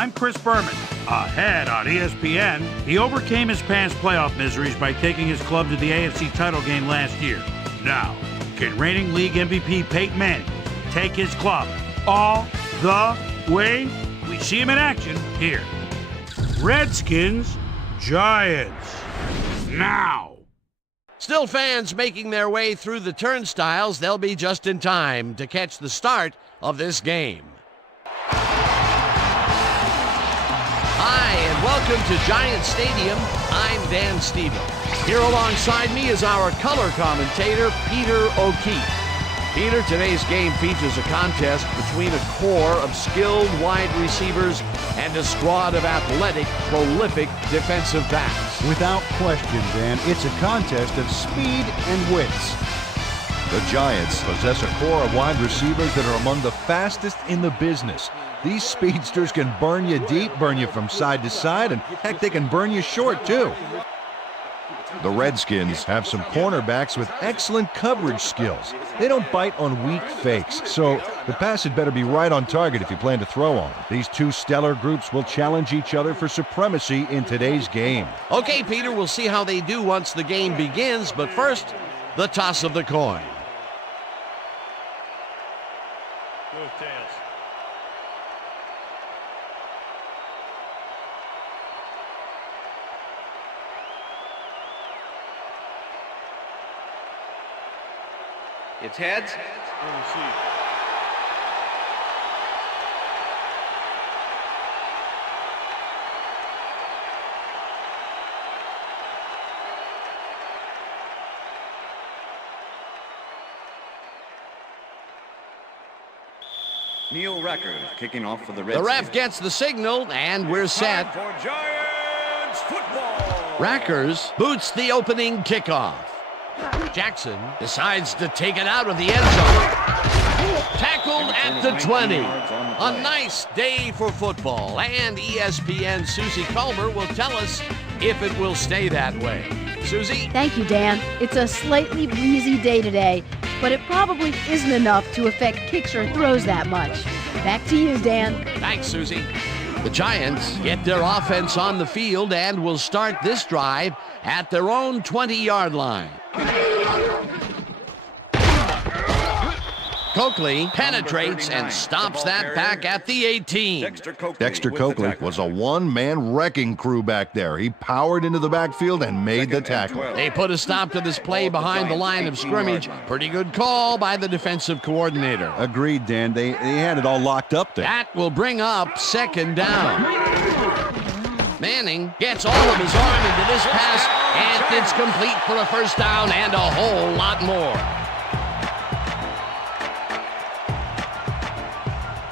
I'm Chris Berman. Ahead on ESPN, he overcame his past playoff miseries by taking his club to the AFC title game last year. Now, can reigning league MVP Peyton Manning take his club all the way? We see him in action here. Redskins, Giants. Now. Still fans making their way through the turnstiles. They'll be just in time to catch the start of this game. Hi, and welcome to Giant Stadium. I'm Dan Stevens. Here alongside me is our color commentator, Peter O'Keefe. Peter, today's game features a contest between a core of skilled wide receivers and a squad of athletic, prolific defensive backs. Without question, Dan, it's a contest of speed and wits. The Giants possess a core of wide receivers that are among the fastest in the business. These speedsters can burn you deep, burn you from side to side, and heck, they can burn you short too. The Redskins have some cornerbacks with excellent coverage skills. They don't bite on weak fakes, so the pass had better be right on target if you plan to throw on them. These two stellar groups will challenge each other for supremacy in today's game. Okay, Peter, we'll see how they do once the game begins, but first, the toss of the coin. Move tails. It's heads. Neil Rackers kicking off for the Redskins. The ref gets the signal, and we're set. For Giants football. Rackers boots the opening kickoff. Jackson decides to take it out of the end zone. Tackled at the 20. A nice day for football, and ESPN's Susie Culver will tell us if it will stay that way. Susie? Thank you, Dan. It's a slightly breezy day today, but it probably isn't enough to affect kicks or throws that much. Back to you, Dan. Thanks, Susie. The Giants get their offense on the field and will start this drive at their own 20-yard line. Coakley penetrates and stops that back at the 18. Dexter Coakley was a one-man wrecking crew back there. He powered into the backfield and made the tackle. They put a stop to this play behind the line of scrimmage. Pretty good call by the defensive coordinator. Agreed, Dan. They had it all locked up there. That will bring up second down. Manning gets all of his arm into this pass, and it's complete for a first down and a whole lot more.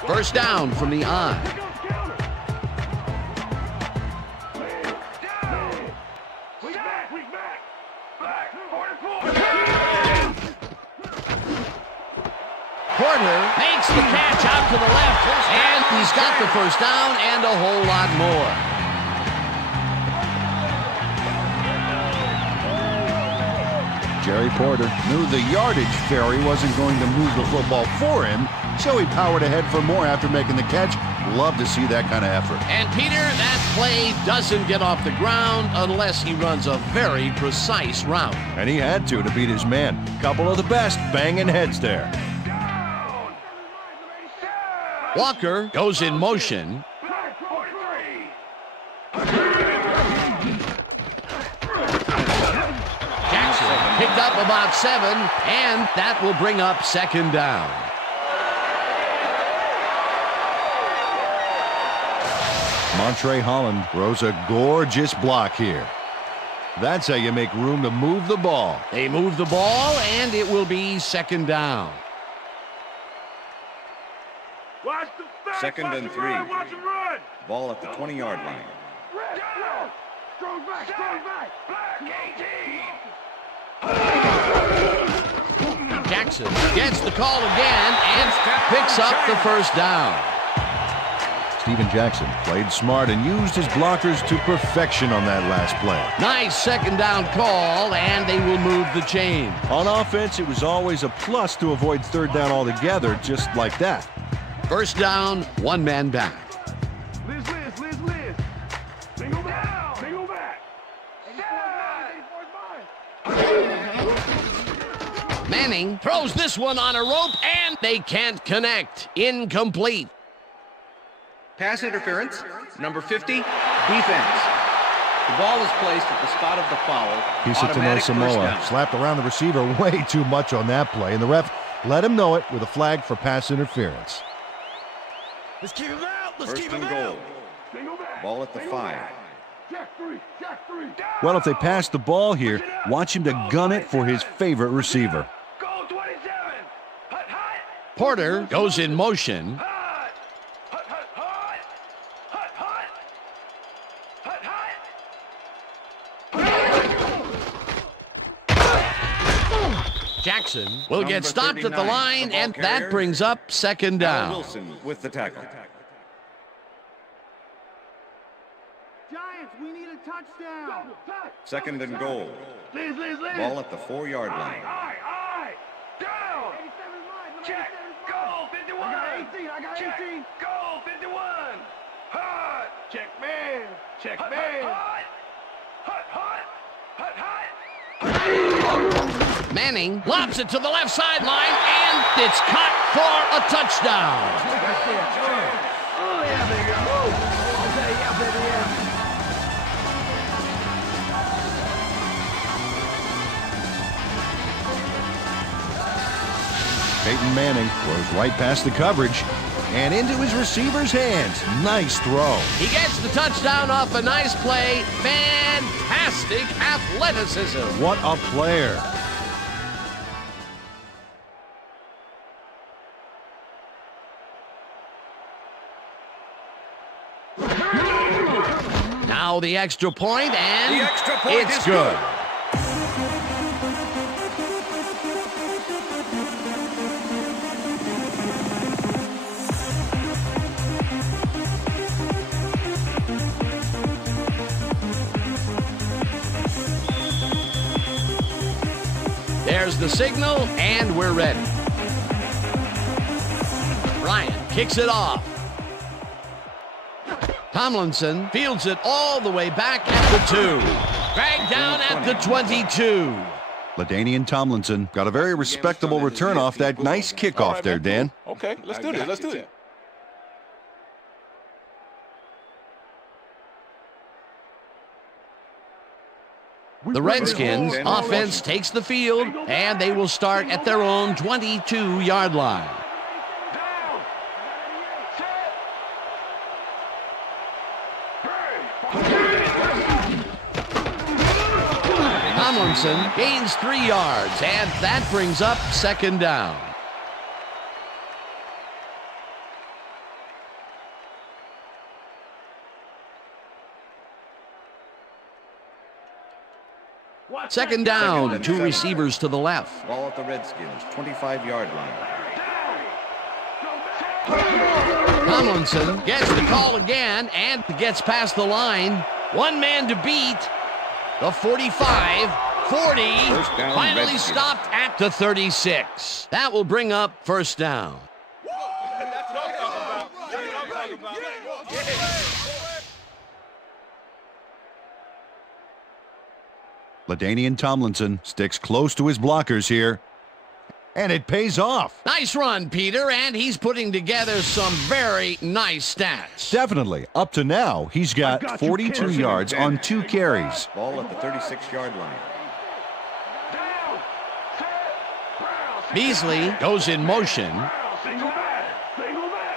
First down from the eye. Porter makes the catch out to the left, and he's got the first down and a whole lot more. Jerry Porter knew the yardage fairy wasn't going to move the football for him, so he powered ahead for more after making the catch. Love to see that kind of effort. And Peter, that play doesn't get off the ground unless he runs a very precise route. And he had to beat his man. Couple of the best banging heads there. Walker goes in motion. Jackson picked up about 7, and that will bring up second down. Montre Holland throws a gorgeous block here. That's how you make room to move the ball. They move the ball, and it will be second down. Second and 3. Ball at the 20-yard line. Jackson gets the call again and picks up the first down. Steven Jackson played smart and used his blockers to perfection on that last play. Nice second down call, and they will move the chain. On offense, it was always a plus to avoid third down altogether, just like that. First down, one man back. Manning throws this one on a rope, and they can't connect. Incomplete. Pass interference, number 50, defense. The ball is placed at the spot of the foul. Piece of Automatic first Samoa down. slapped around the receiver way too much on that play, and the ref let him know it with a flag for pass interference. Let's keep him out. First and goal. Ball at the 5. Well, if they pass the ball here, watch him to gun it for his favorite receiver. Porter goes in motion. Jackson will get stopped at the line, and that brings up second down. Wilson with the tackle. Giants, we need a touchdown. Second and goal. Ball at the 4-yard line. Down! Check! Goal! 51! I got 18. Check! Goal! 51! Hot! Check man. Check Hot! man. Hot! Hot! Hot! Hot! Hot! Manning lobs it to the left sideline, and it's caught for a touchdown. Oh, yeah, baby. Woo. I say, yeah, baby, yeah. Peyton Manning throws right past the coverage and into his receiver's hands. Nice throw. He gets the touchdown off a nice play. Fantastic athleticism. What a player. Now the extra point, and The extra point it's is good. There's the signal, and we're ready. Bryant kicks it off. Tomlinson fields it all the way back at the 2. Dragged down at the 22. LaDainian Tomlinson got a very respectable return off that nice kickoff there, Dan. Okay, let's do this. Let's do it. The Redskins offense takes the field, and they will start at their own 22-yard line. Down! Set! Tomlinson gains 3 yards, and that brings up second down. Second down, 2 receivers to the left. Ball at the Redskins, 25-yard line. Tomlinson gets the call again and gets past the line. One man to beat. The 45, 40, First down, finally Redskins. stopped at the 36. That will bring up first down. LaDainian Tomlinson sticks close to his blockers here, and it pays off. Nice run, Peter, and he's putting together some very nice stats. Definitely. Up to now, he's got 42 yards on 2 carries. Ball at the 36-yard line. Down! Set! Brown! Beasley goes in motion. Single back! Single back!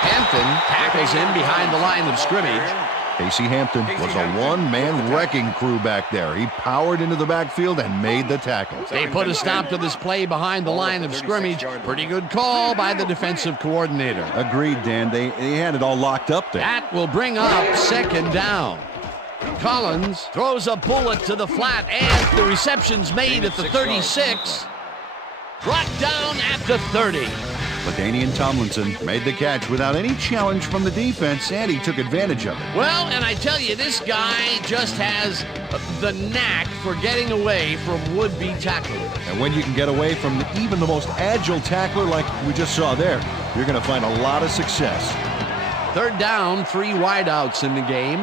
Hampton tackles him behind the line of scrimmage. Casey Hampton was a one-man wrecking crew back there. He powered into the backfield and made the tackle. They put a stop to this play behind the line of scrimmage. Pretty good call by the defensive coordinator. Agreed, Dan. They had it all locked up there. That will bring up second down. Collins throws a bullet to the flat, and the reception's made at the 36. Brought down at the 30. LaDainian Tomlinson made the catch without any challenge from the defense, and he took advantage of it. Well, and I tell you, this guy just has the knack for getting away from would-be tacklers. And when you can get away from even the most agile tackler like we just saw there, you're going to find a lot of success. Third down, 3 wideouts in the game.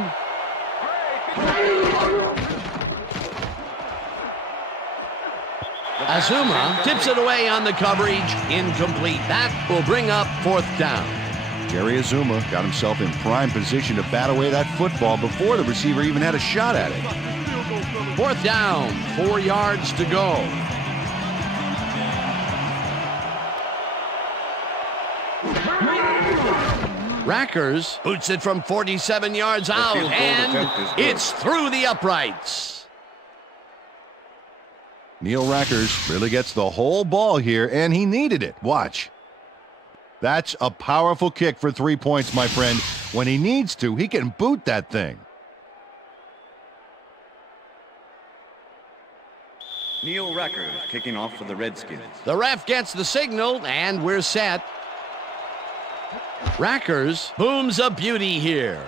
Azuma tips it away on the coverage. Incomplete. That will bring up 4th down. Jerry Azuma got himself in prime position to bat away that football before the receiver even had a shot at it. 4th down, 4 yards to go. Rackers boots it from 47 yards out, and it's through the uprights. Neil Rackers really gets the whole ball here, and he needed it. Watch. That's a powerful kick for 3 points, my friend. When he needs to, he can boot that thing. Neil Rackers kicking off for the Redskins. The ref gets the signal, and we're set. Rackers booms a beauty here.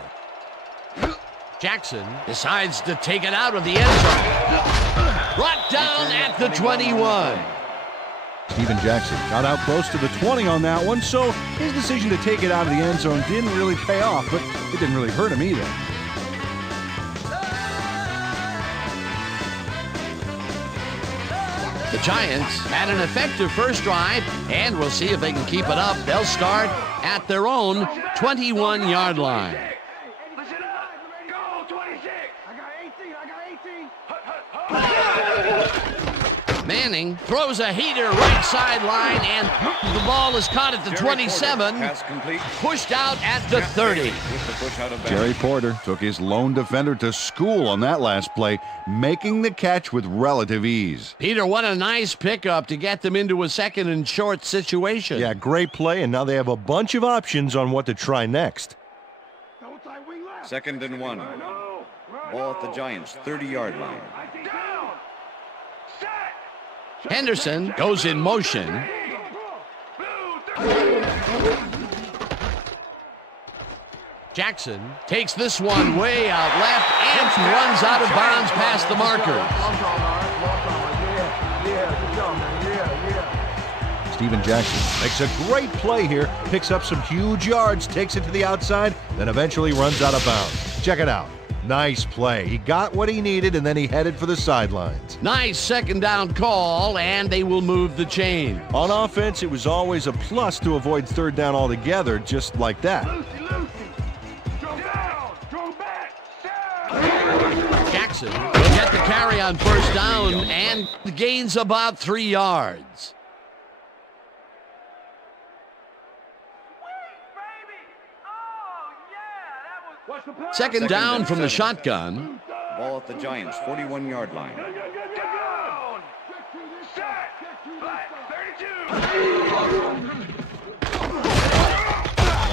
Jackson decides to take it out of the end zone. Brought down at the 21. Steven Jackson got out close to the 20 on that one, so his decision to take it out of the end zone didn't really pay off, but it didn't really hurt him either. The Giants had an effective first drive, and we'll see if they can keep it up. They'll start at their own 21-yard line. Listen up. Go, 26. I got 18. Manning throws a heater right sideline, and the ball is caught at the 27, pushed out at the 30. Jerry Porter took his lone defender to school on that last play, making the catch with relative ease. Peter, what a nice pickup to get them into a 2nd and short situation. Yeah, great play, and now they have a bunch of options on what to try next. 2nd and 1. Ball at the Giants' 30-yard line. Henderson goes in motion. Jackson takes this one way out left and runs out of bounds past the markers. Steven Jackson makes a great play here, picks up some huge yards, takes it to the outside, then eventually runs out of bounds. Check it out. Nice play. He got what he needed, and then he headed for the sidelines. Nice 2nd down call, and they will move the chain. On offense, it was always a plus to avoid 3rd down altogether, just like that. Jackson will get the carry on 1st down and gains about 3 yards. Second down from the shotgun. Ball at the Giants' 41-yard line.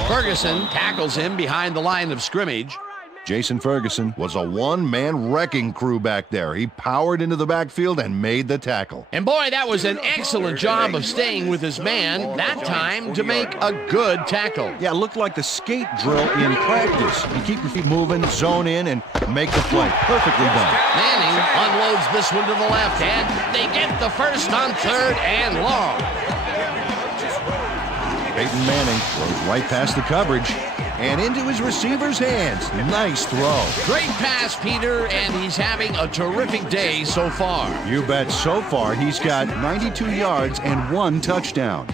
Ferguson tackles him behind the line of scrimmage. Jason Ferguson was a one-man wrecking crew back there. He powered into the backfield and made the tackle. And boy, that was an excellent job of staying with his man that time to make a good tackle. Yeah, it looked like the skate drill in practice. You keep your feet moving, zone in, and make the play. Perfectly done. Manning unloads this one to the left, and they get the first on 3rd and long. Peyton Manning throws right past the coverage and into his receiver's hands. Nice throw. Great pass, Peter, and he's having a terrific day so far. You bet. So far, he's got 92 yards and 1 touchdown.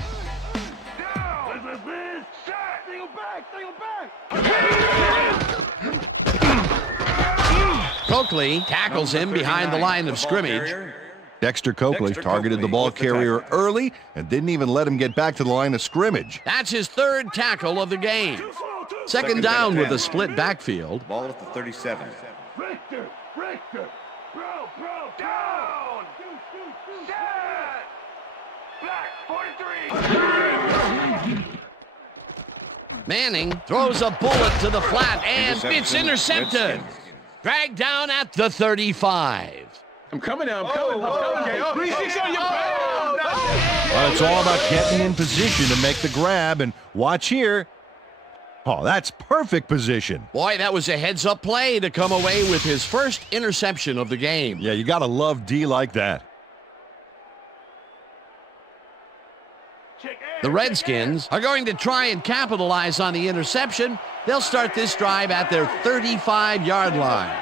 Coakley tackles him behind the line of scrimmage. Dexter Coakley targeted the ball carrier early and didn't even let him get back to the line of scrimmage. That's his 3rd tackle of the game. 2nd down with a split backfield. Ball at the 37. Richter, bro, down. Set. Black, 43. Manning throws a bullet to the flat, and it's intercepted. Dragged down at the 35. I'm coming now. I'm coming. 3-6 on your Well, it's all about getting in position to make the grab, and watch here. Oh, that's perfect position. Boy, that was a heads-up play to come away with his first interception of the game. Yeah, you got to love D like that. The Redskins are going to try and capitalize on the interception They'll start this drive at their 35-yard line.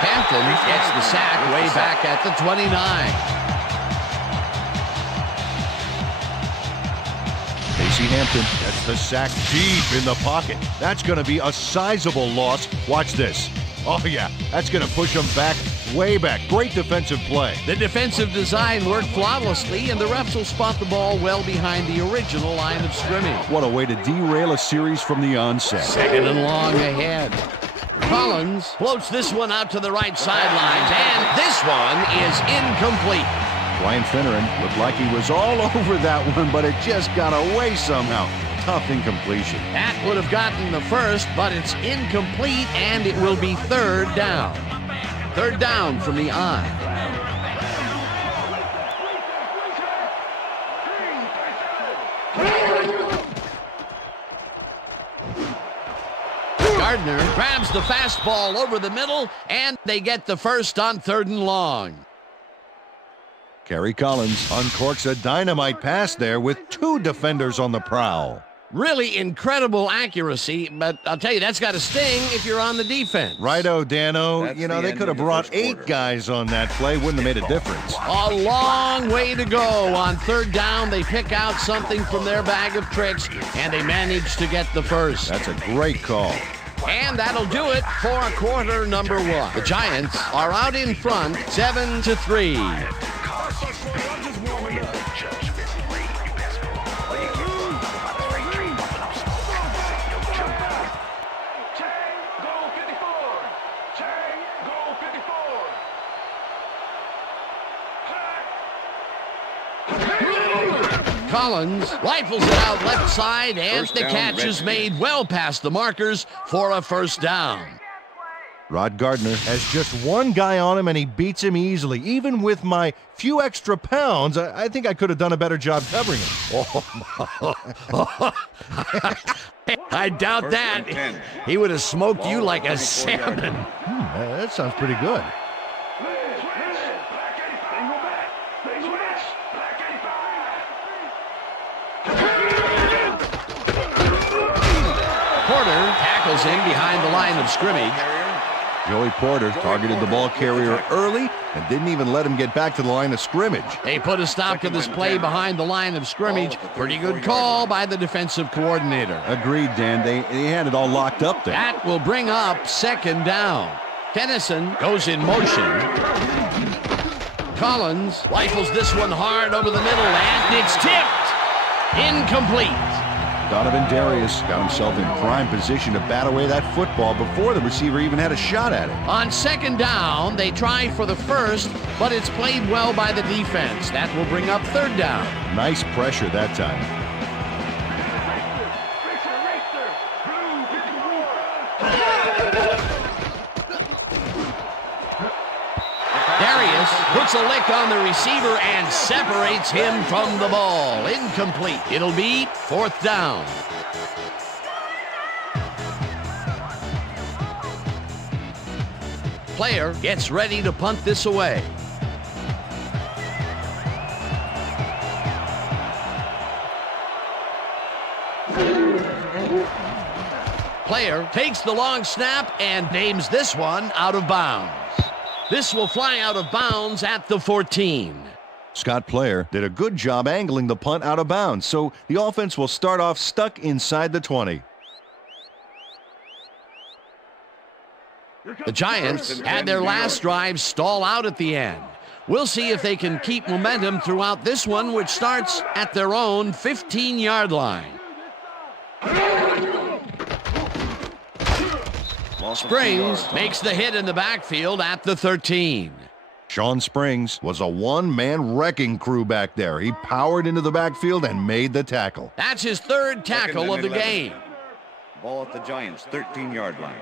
Hampton gets the sack way back at the 29. Casey Hampton gets the sack deep in the pocket. That's going to be a sizable loss. Watch this. Oh, yeah, that's going to push him back, way back. Great defensive play. The defensive design worked flawlessly, and the refs will spot the ball well behind the original line of scrimmage. What a way to derail a series from the onset. Second and long ahead. Collins floats this one out to the right sidelines, and this one is incomplete. Brian Finneran looked like he was all over that one, but it just got away somehow. Tough incompletion. That would have gotten the first, but it's incomplete, and it will be third down. Third down from the I. Gardner grabs the fastball over the middle, and they get the first on 3rd and long. Kerry Collins uncorks a dynamite pass there with 2 defenders on the prowl. Really incredible accuracy, but I'll tell you, that's got to sting if you're on the defense. Righto, Dano. You know, they could have brought 8 guys on that play. Wouldn't have made a difference. A long way to go. On 3rd down, they pick out something from their bag of tricks, and they manage to get the first. That's a great call. And that'll do it for quarter number 1. The Giants are out in front, 7-3. Collins rifles it out left side, and the catch is made well past the markers for a first down. Rod Gardner has just 1 guy on him, and he beats him easily. Even with my few extra pounds, I think I could have done a better job covering him. I doubt that. He would have smoked you like a salmon. That sounds pretty good. Porter tackles him behind the line of scrimmage. Joey Porter targeted the ball carrier early and didn't even let him get back to the line of scrimmage. They put a stop to this play behind the line of scrimmage. Pretty good call by the defensive coordinator. Agreed, Dan. They had it all locked up there. That will bring up 2nd down. Tennyson goes in motion. Collins rifles this one hard over the middle, and it's tipped. Incomplete. Donovan Darius got himself in prime position to bat away that football before the receiver even had a shot at it. On 2nd down, they try for the first, but it's played well by the defense. That will bring up 3rd down. Nice pressure that time. Darius puts a lick on the receiver and separates him from the ball. Incomplete. It'll be 4th down. Player gets ready to punt this away. Player takes the long snap and names this one out of bounds. This will fly out of bounds at the 14. Scott Player did a good job angling the punt out of bounds, so the offense will start off stuck inside the 20. The Giants had their last drive stall out at the end. We'll see if they can keep momentum throughout this one, which starts at their own 15-yard line. Springs makes the hit in the backfield at the 13. Sean Springs was a one-man wrecking crew back there. He powered into the backfield and made the tackle. That's his 3rd tackle of the game. Ball at the Giants' 13-yard line.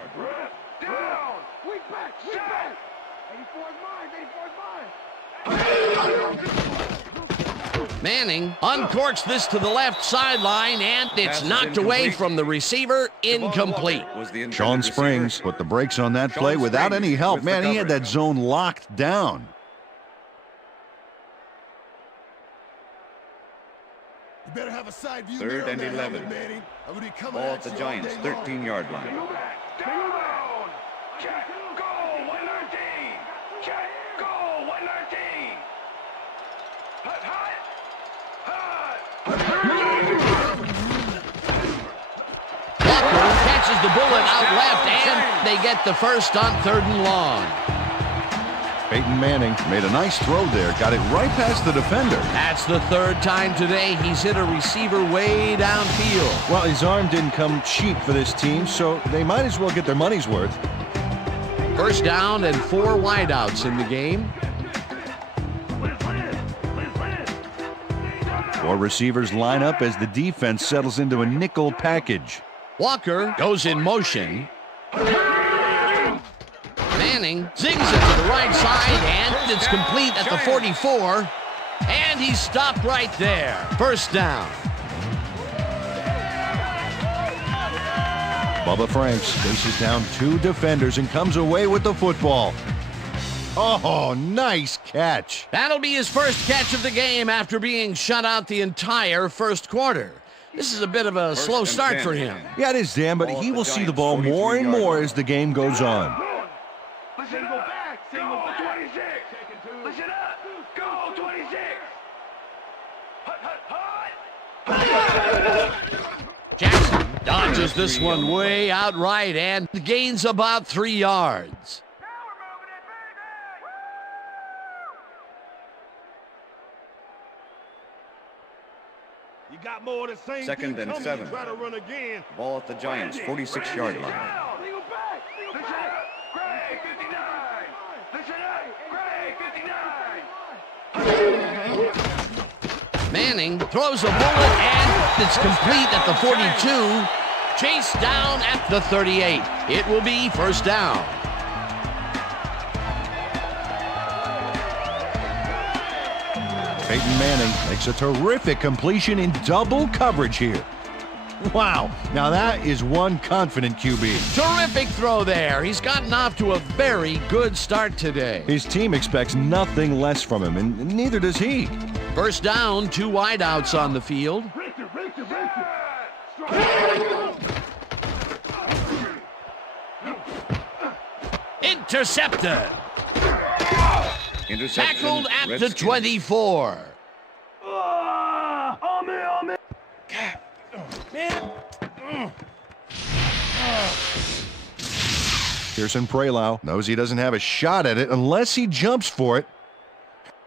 Manning uncorks this to the left sideline, and it's knocked away from the receiver. Incomplete. Sean Springs put the brakes on that play without any help. Man, he had that zone locked down. You better have a side view. Third and 11. Ball at the Giants' 13-yard line. Down. Check. Goal 119. Check. Goal 119. Hut. Walker catches the bullet out left, and they get the first on 3rd and long. Peyton Manning made a nice throw there, got it right past the defender. That's the 3rd time today he's hit a receiver way downfield. Well, his arm didn't come cheap for this team, so they might as well get their money's worth. 1st down and 4 wideouts in the game. 4 receivers line up as the defense settles into a nickel package. Walker goes in motion. Manning zings it to the right side, and it's complete at the 44. And he's stopped right there. 1st down. Bubba Franks faces down 2 defenders and comes away with the football. Oh, nice catch. That'll be his first catch of the game after being shut out the entire 1st quarter. This is a bit of a slow start for him. Yeah, it is, Dan, but he will see the ball more and more as the game goes on. Listen back. Go 26. Listen up. Go 26. Hut. Jackson dodges this one way outright and gains about 3 yards. You got more of the same. 2nd and 7. Try to run again. Ball at the Giants' 46-yard line. Listen up. Greg 59. Listen up. Greg 59. Manning throws a bullet, and it's complete at the 42. Chased down at the 38. It will be 1st down. Peyton Manning makes a terrific completion in double coverage here. Wow, now that is one confident QB. Terrific throw there. He's gotten off to a very good start today. His team expects nothing less from him, and neither does he. 1st down, 2 wideouts on the field. Intercepted. Tackled at the 24. Pearson Prelau knows he doesn't have a shot at it unless he jumps for it.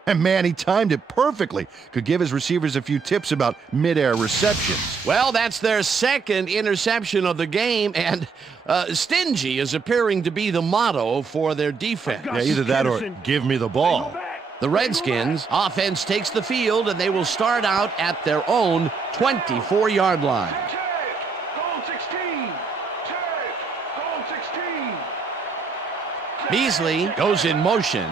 And man, he timed it perfectly. Could give his receivers a few tips about midair receptions. Well, that's their 2nd interception of the game, and stingy is appearing to be the motto for their defense. Yeah, either that or give me the ball. The Redskins offense takes the field, and they will start out at their own 24-yard line. Goal 16. Goal 16. Beasley goes in motion.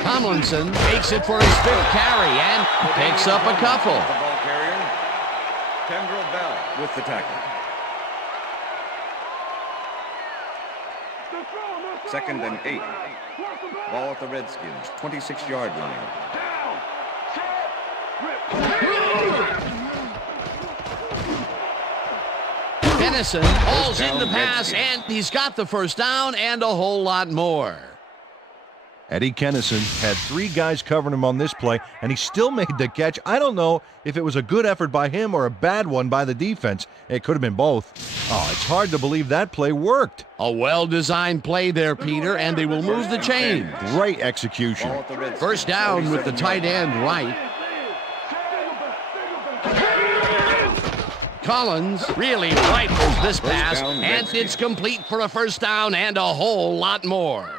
Tomlinson makes it for his 5th carry and picks up a couple. The ball carrier, Tendrell Bell with the tackle. 2nd and 8. Ball at the Redskins' 26-yard line. Dennison hauls in the pass, and he's got the 1st down and a whole lot more. Eddie Kennison had 3 guys covering him on this play, and he still made the catch. I don't know if it was a good effort by him or a bad one by the defense. It could have been both. Oh, it's hard to believe that play worked. A well-designed play there, Peter, and they will move the chain. Great execution. 1st down with the tight end right. Collins really rifles this pass, and it's complete for a 1st down and a whole lot more.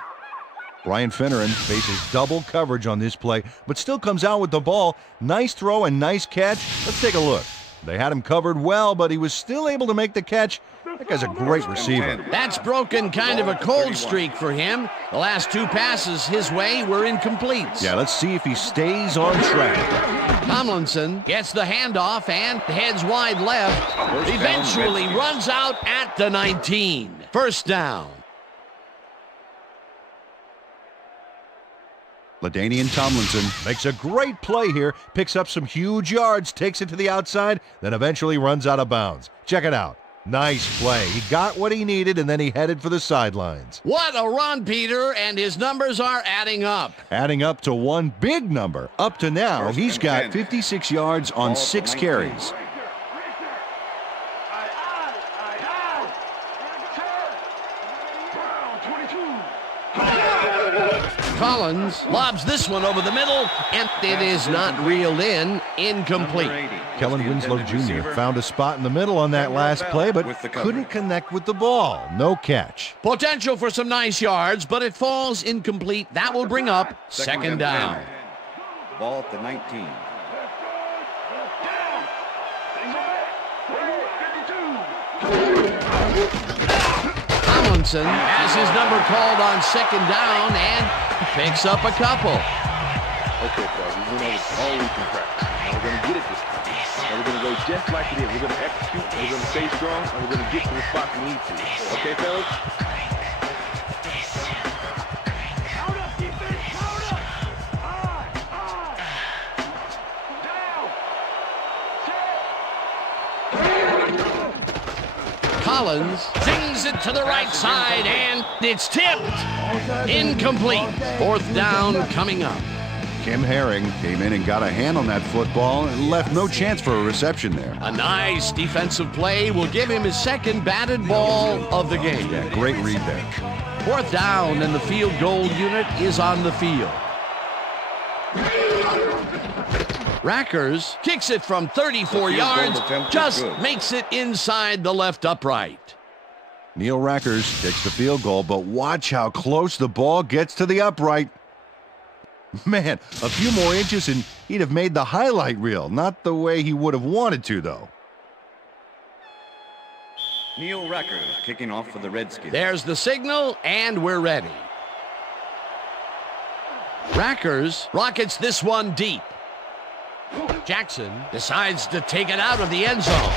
Brian Finneran faces double coverage on this play, but still comes out with the ball. Nice throw and nice catch. Let's take a look. They had him covered well, but he was still able to make the catch. That guy's a great receiver. That's broken kind of a cold streak for him. The last 2 passes his way were incomplete. Yeah, let's see if he stays on track. Tomlinson gets the handoff and heads wide left. Eventually runs out at the 19. 1st down. LaDainian Tomlinson makes a great play here, picks up some huge yards, takes it to the outside, then eventually runs out of bounds. Check it out. Nice play. He got what he needed, and then he headed for the sidelines. What a run, Peter, and his numbers are adding up. Adding up to one big number. Up to now, he's got 56 yards on 6 carries. Collins lobs this one over the middle, and it is not reeled in. Incomplete. Kellen Winslow Jr. found a spot in the middle on that last play, but couldn't connect with the ball. No catch. Potential for some nice yards, but it falls incomplete. That will bring up second down. Ball at the 19. Tomlinson has his number called on second down and picks up a couple. Okay, fellas, we went over all week in practice. Now we're going to get it this time. Now we're going to go just like it is. We're going to execute, and we're going to stay strong, and we're going to get to the spot we need to. Okay, fellas? Collins zings it to the right side, and it's tipped. Incomplete. Fourth down coming up. Kim Herring came in and got a hand on that football and left no chance for a reception there. A nice defensive play will give him his second batted ball of the game. Yeah, great read there. Fourth down, and the field goal unit is on the field. Rackers kicks it from 34 yards, just makes it inside the left upright. Neil Rackers takes the field goal, but watch how close the ball gets to the upright. Man, a few more inches and he'd have made the highlight reel. Not the way he would have wanted to, though. Neil Rackers kicking off for the Redskins. There's the signal, and we're ready. Rackers rockets this one deep. Jackson decides to take it out of the end zone.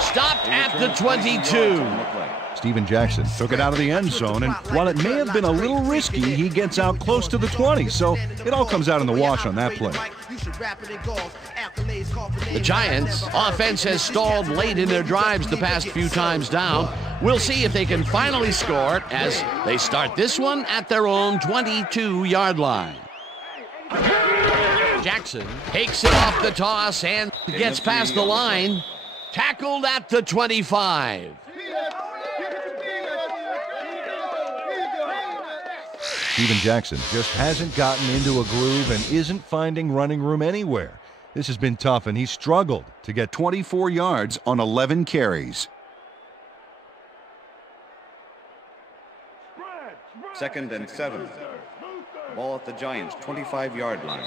Stopped at the 22. Steven Jackson took it out of the end zone, and while it may have been a little risky, he gets out close to the 20, so it all comes out in the wash on that play. The Giants' offense has stalled late in their drives the past few times down. We'll see if they can finally score it as they start this one at their own 22-yard line. Jackson takes it off the toss and gets past the line. Tackled at the 25. Steven Jackson just hasn't gotten into a groove and isn't finding running room anywhere. This has been tough, and he's struggled to get 24 yards on 11 carries. Second and 7. Ball at the Giants' 25-yard line.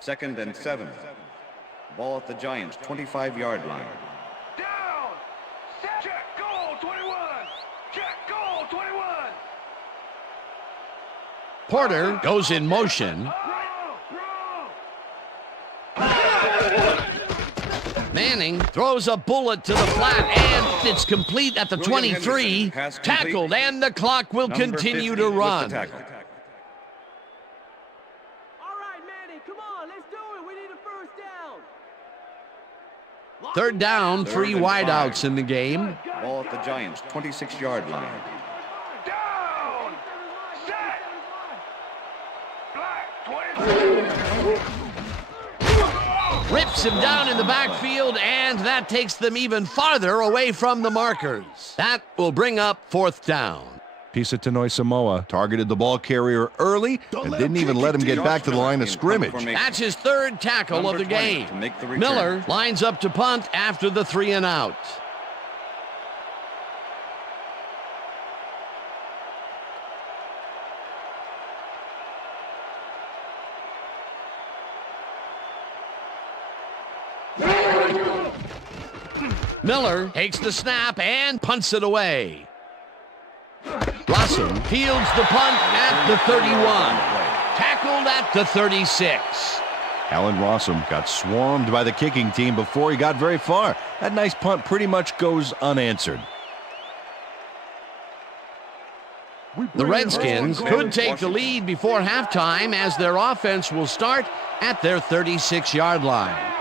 Second and 7. Ball at the Giants' 25-yard line. Down! Check, goal, 21! Check, goal, 21! Porter goes in motion. Manning throws a bullet to the flat, and it's complete at the 23. Tackled, and the clock will continue to run. Third down, 3 wideouts in the game. Ball at the Giants' 26-yard line. Down! Set! Black, 20. Rips him down in the backfield, and that takes them even farther away from the markers. That will bring up fourth down. Pisa Tanoi Samoa targeted the ball carrier early and didn't even let him get back to the line of scrimmage. That's his third tackle of the game. Miller lines up to punt after the 3 and out. Miller takes the snap and punts it away. Rossum fields the punt at the 31. tackled at the 36. Allen Rossum got swarmed by the kicking team before he got very far. That nice punt pretty much goes unanswered. The Redskins could take the lead before halftime as their offense will start at their 36-yard line.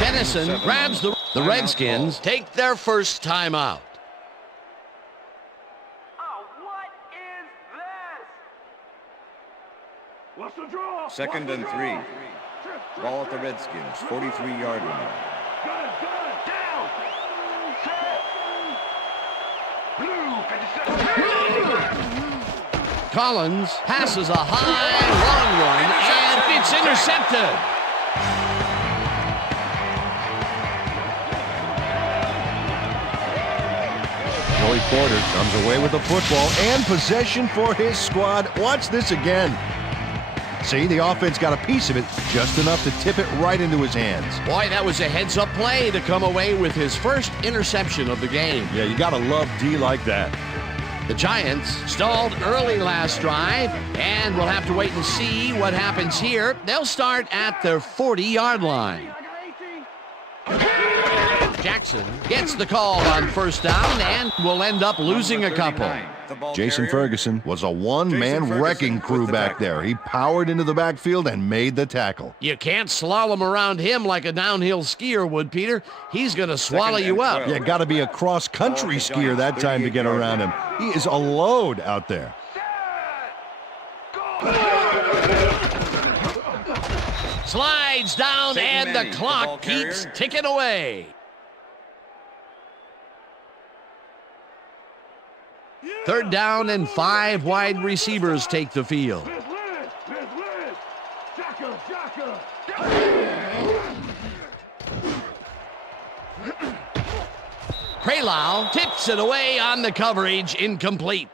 Dennison grabs the Redskins take their first timeout. Second and 3. Ball at the Redskins, 43-yard line. Collins passes a high, long one, and it's intercepted. Joey Porter comes away with the football and possession for his squad. Watch this again. See, the offense got a piece of it, just enough to tip it right into his hands. Boy, that was a heads-up play to come away with his first interception of the game. Yeah, you gotta love D like that. The Giants stalled early last drive, and we'll have to wait and see what happens here. They'll start at their 40-yard line. Jackson gets the call on first down and will end up losing a couple. Jason Ferguson was a one-man wrecking crew back there. He powered into the backfield and made the tackle. You can't slalom around him like a downhill skier would, Peter. He's going to swallow you up. Yeah, got to be a cross-country skier that time to get around him. He is a load out there. Slides down and the clock keeps ticking away. Third down and 5 wide receivers take the field. Prelau tips it away on the coverage, incomplete.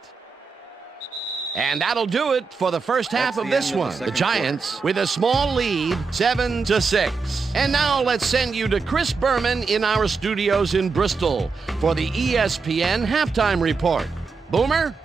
And that'll do it for the first half of this one. The Giants with a small lead, 7-6. And now let's send you to Chris Berman in our studios in Bristol for the ESPN halftime report. Boomer?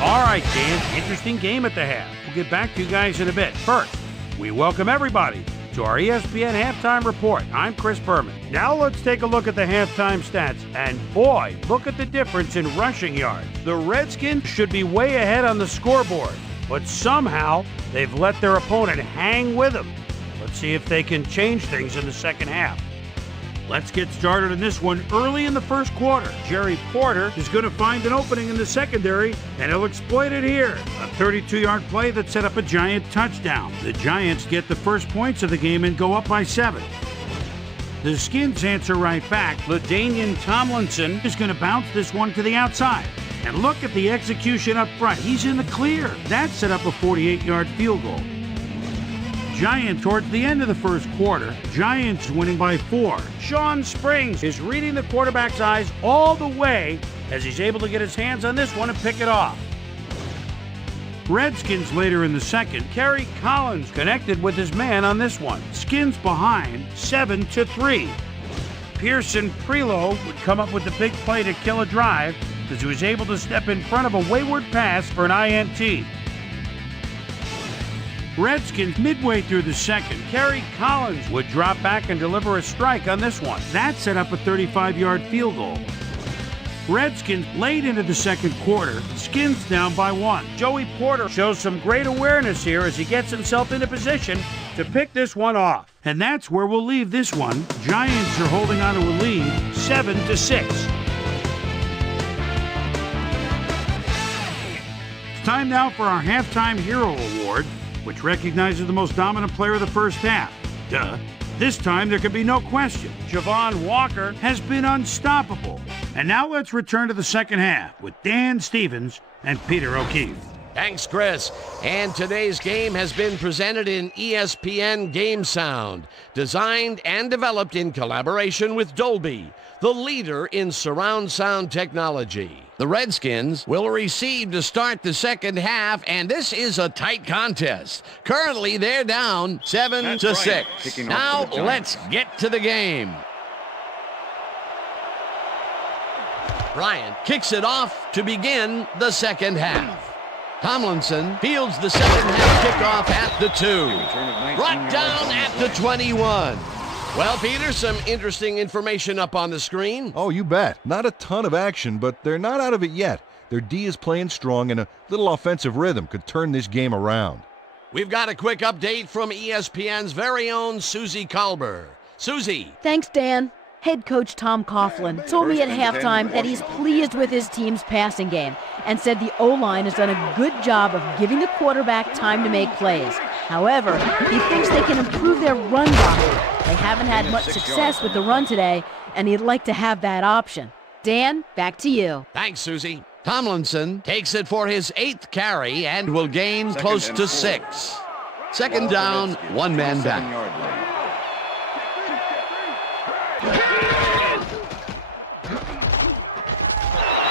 All right, Dan, interesting game at the half. We'll get back to you guys in a bit. First, we welcome everybody to our ESPN halftime report. I'm Chris Berman. Now let's take a look at the halftime stats. And boy, look at the difference in rushing yards. The Redskins should be way ahead on the scoreboard, but somehow they've let their opponent hang with them. Let's see if they can change things in the second half. Let's get started in this one early in the first quarter. Jerry Porter is going to find an opening in the secondary, and he'll exploit it here. A 32-yard play that set up a Giant touchdown. The Giants get the first points of the game and go up by 7. The Skins answer right back. LaDainian Tomlinson is going to bounce this one to the outside. And look at the execution up front. He's in the clear. That set up a 48-yard field goal. Giants towards the end of the first quarter. Giants winning by 4. Sean Springs is reading the quarterback's eyes all the way as he's able to get his hands on this one and pick it off. Redskins later in the second. Kerry Collins connected with his man on this one. Skins behind 7-3. Pearson Prelo would come up with the big play to kill a drive because he was able to step in front of a wayward pass for an INT. Redskins midway through the second. Kerry Collins would drop back and deliver a strike on this one. That set up a 35-yard field goal. Redskins late into the second quarter. Skins down by 1. Joey Porter shows some great awareness here as he gets himself into position to pick this one off. And that's where we'll leave this one. Giants are holding on to a lead, 7-6. It's time now for our Halftime Hero Award, which recognizes the most dominant player of the first half. Duh. This time there can be no question. Javon Walker has been unstoppable. And now let's return to the second half with Dan Stevens and Peter O'Keefe. Thanks, Chris. And today's game has been presented in ESPN Game Sound, designed and developed in collaboration with Dolby, the leader in surround sound technology. The Redskins will receive to start the second half, and this is a tight contest. Currently, they're down 7-6. Now, let's get to the game. Bryant kicks it off to begin the second half. Tomlinson fields the second half kickoff at the 2. Brought down at the 21. Well, Peter, some interesting information up on the screen. Oh, you bet. Not a ton of action, but they're not out of it yet. Their D is playing strong, and a little offensive rhythm could turn this game around. We've got a quick update from ESPN's very own Susie Kalber. Susie. Thanks, Dan. Head coach Tom Coughlin told me at halftime that he's pleased with his team's passing game and said the O-line has done a good job of giving the quarterback time to make plays. However, he thinks they can improve their run blocking. They haven't had much success with the run today, and he'd like to have that option. Dan, back to you. Thanks, Susie. Tomlinson takes it for his 8th carry and will gain close to 6. Second down, one man back.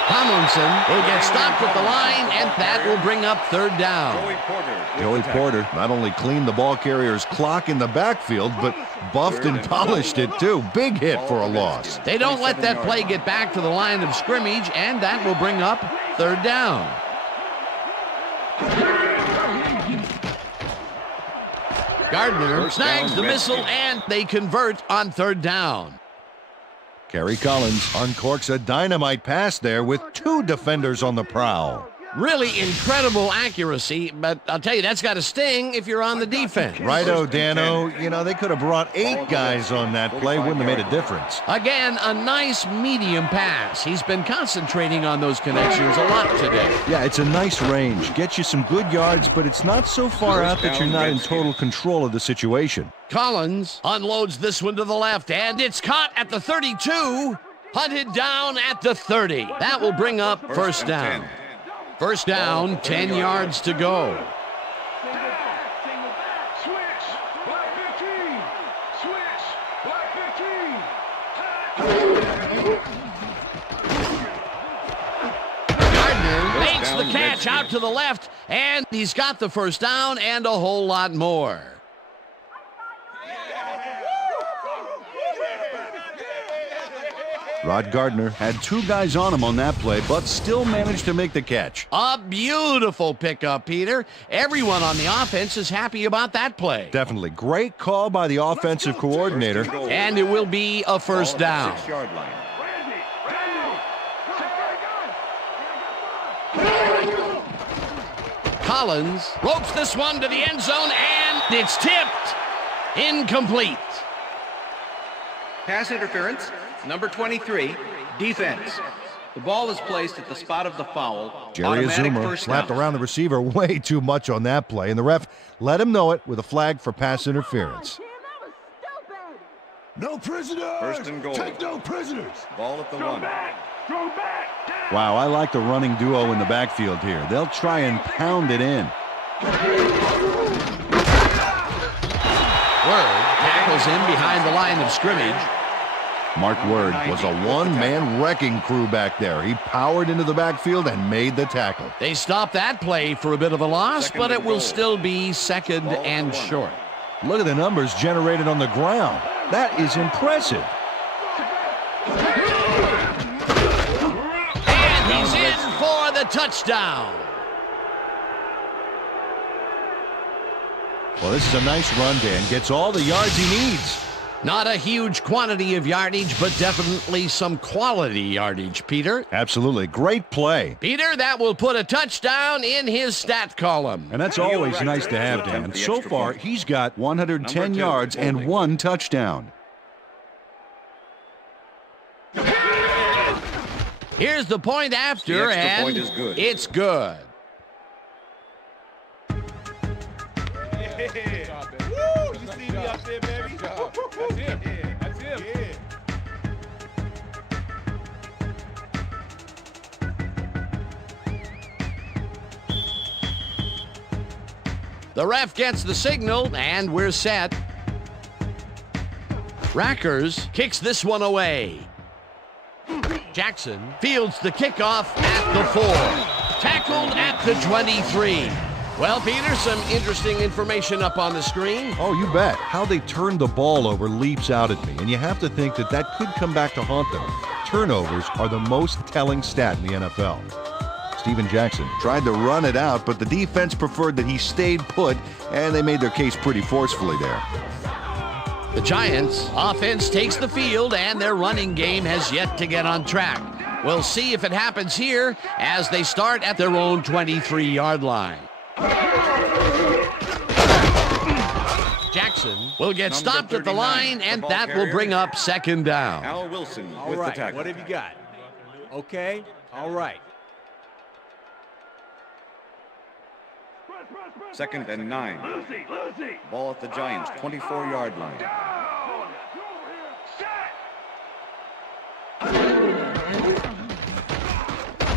Tomlinson will get stopped at the line, and that will bring up third down. Joey Porter not only cleaned the ball carrier's clock in the backfield, but buffed and polished it too. Big hit for a loss. They don't let that play get back to the line of scrimmage, and that will bring up third down. Gardner snags the missile, and they convert on third down. Kerry Collins uncorks a dynamite pass there with 2 defenders on the prowl. Really incredible accuracy, but I'll tell you, that's got to sting if you're on the defense. Righto, Dano. You know, they could have brought 8 guys on that play. Wouldn't have made a difference. Again, a nice medium pass. He's been concentrating on those connections a lot today. Yeah, it's a nice range. Gets you some good yards, but it's not so far out that you're not in total control of the situation. Collins unloads this one to the left, and it's caught at the 32. Hunted down at the 30. That will bring up first down. First down, 10 yards to go. Gardner makes the catch out to the left, and he's got the first down and a whole lot more. Rod Gardner had 2 guys on him on that play, but still managed to make the catch. A beautiful pickup, Peter. Everyone on the offense is happy about that play. Definitely. Great call by the offensive coordinator. And it will be a first down. Collins ropes this one to the end zone, and it's tipped. Incomplete. Pass interference. Number 23, defense. The ball is placed at the spot of the foul. Jerry Azuma slapped around the receiver way too much on that play, and the ref let him know it with a flag for pass interference. No prisoners! First and goal. Take no prisoners! Ball at the 1. Throw back! Wow, I like the running duo in the backfield here. They'll try and pound it in. Word tackles him behind the line of scrimmage. Mark Word was a one-man wrecking crew back there. He powered into the backfield and made the tackle. They stopped that play for a bit of a loss, but it will still be second and short. Look at the numbers generated on the ground. That is impressive. And he's in for the touchdown. Well, this is a nice run, Dan. Gets all the yards he needs. Not a huge quantity of yardage, but definitely some quality yardage, Peter. Absolutely. Great play. Peter, that will put a touchdown in his stat column. And that's always nice to have, Dan. So far, he's got 110 yards and 1 touchdown. Here's the point after, and it's good. Woo! You see me up there, baby? That's him. That's him. Yeah. The ref gets the signal, and we're set. Rackers kicks this one away. Jackson fields the kickoff at the 4. Tackled at the 23. Well, Peter, some interesting information up on the screen. Oh, you bet. How they turned the ball over leaps out at me, and you have to think that that could come back to haunt them. Turnovers are the most telling stat in the NFL. Steven Jackson tried to run it out, but the defense preferred that he stayed put, and they made their case pretty forcefully there. The Giants' offense takes the field, and their running game has yet to get on track. We'll see if it happens here as they start at their own 23-yard line. Jackson will get stopped at the line, and that will bring up second down. Al Wilson All with the right, tackle. what have you got? Okay, all right. Second and 9. Ball at the Giants' 24-yard line.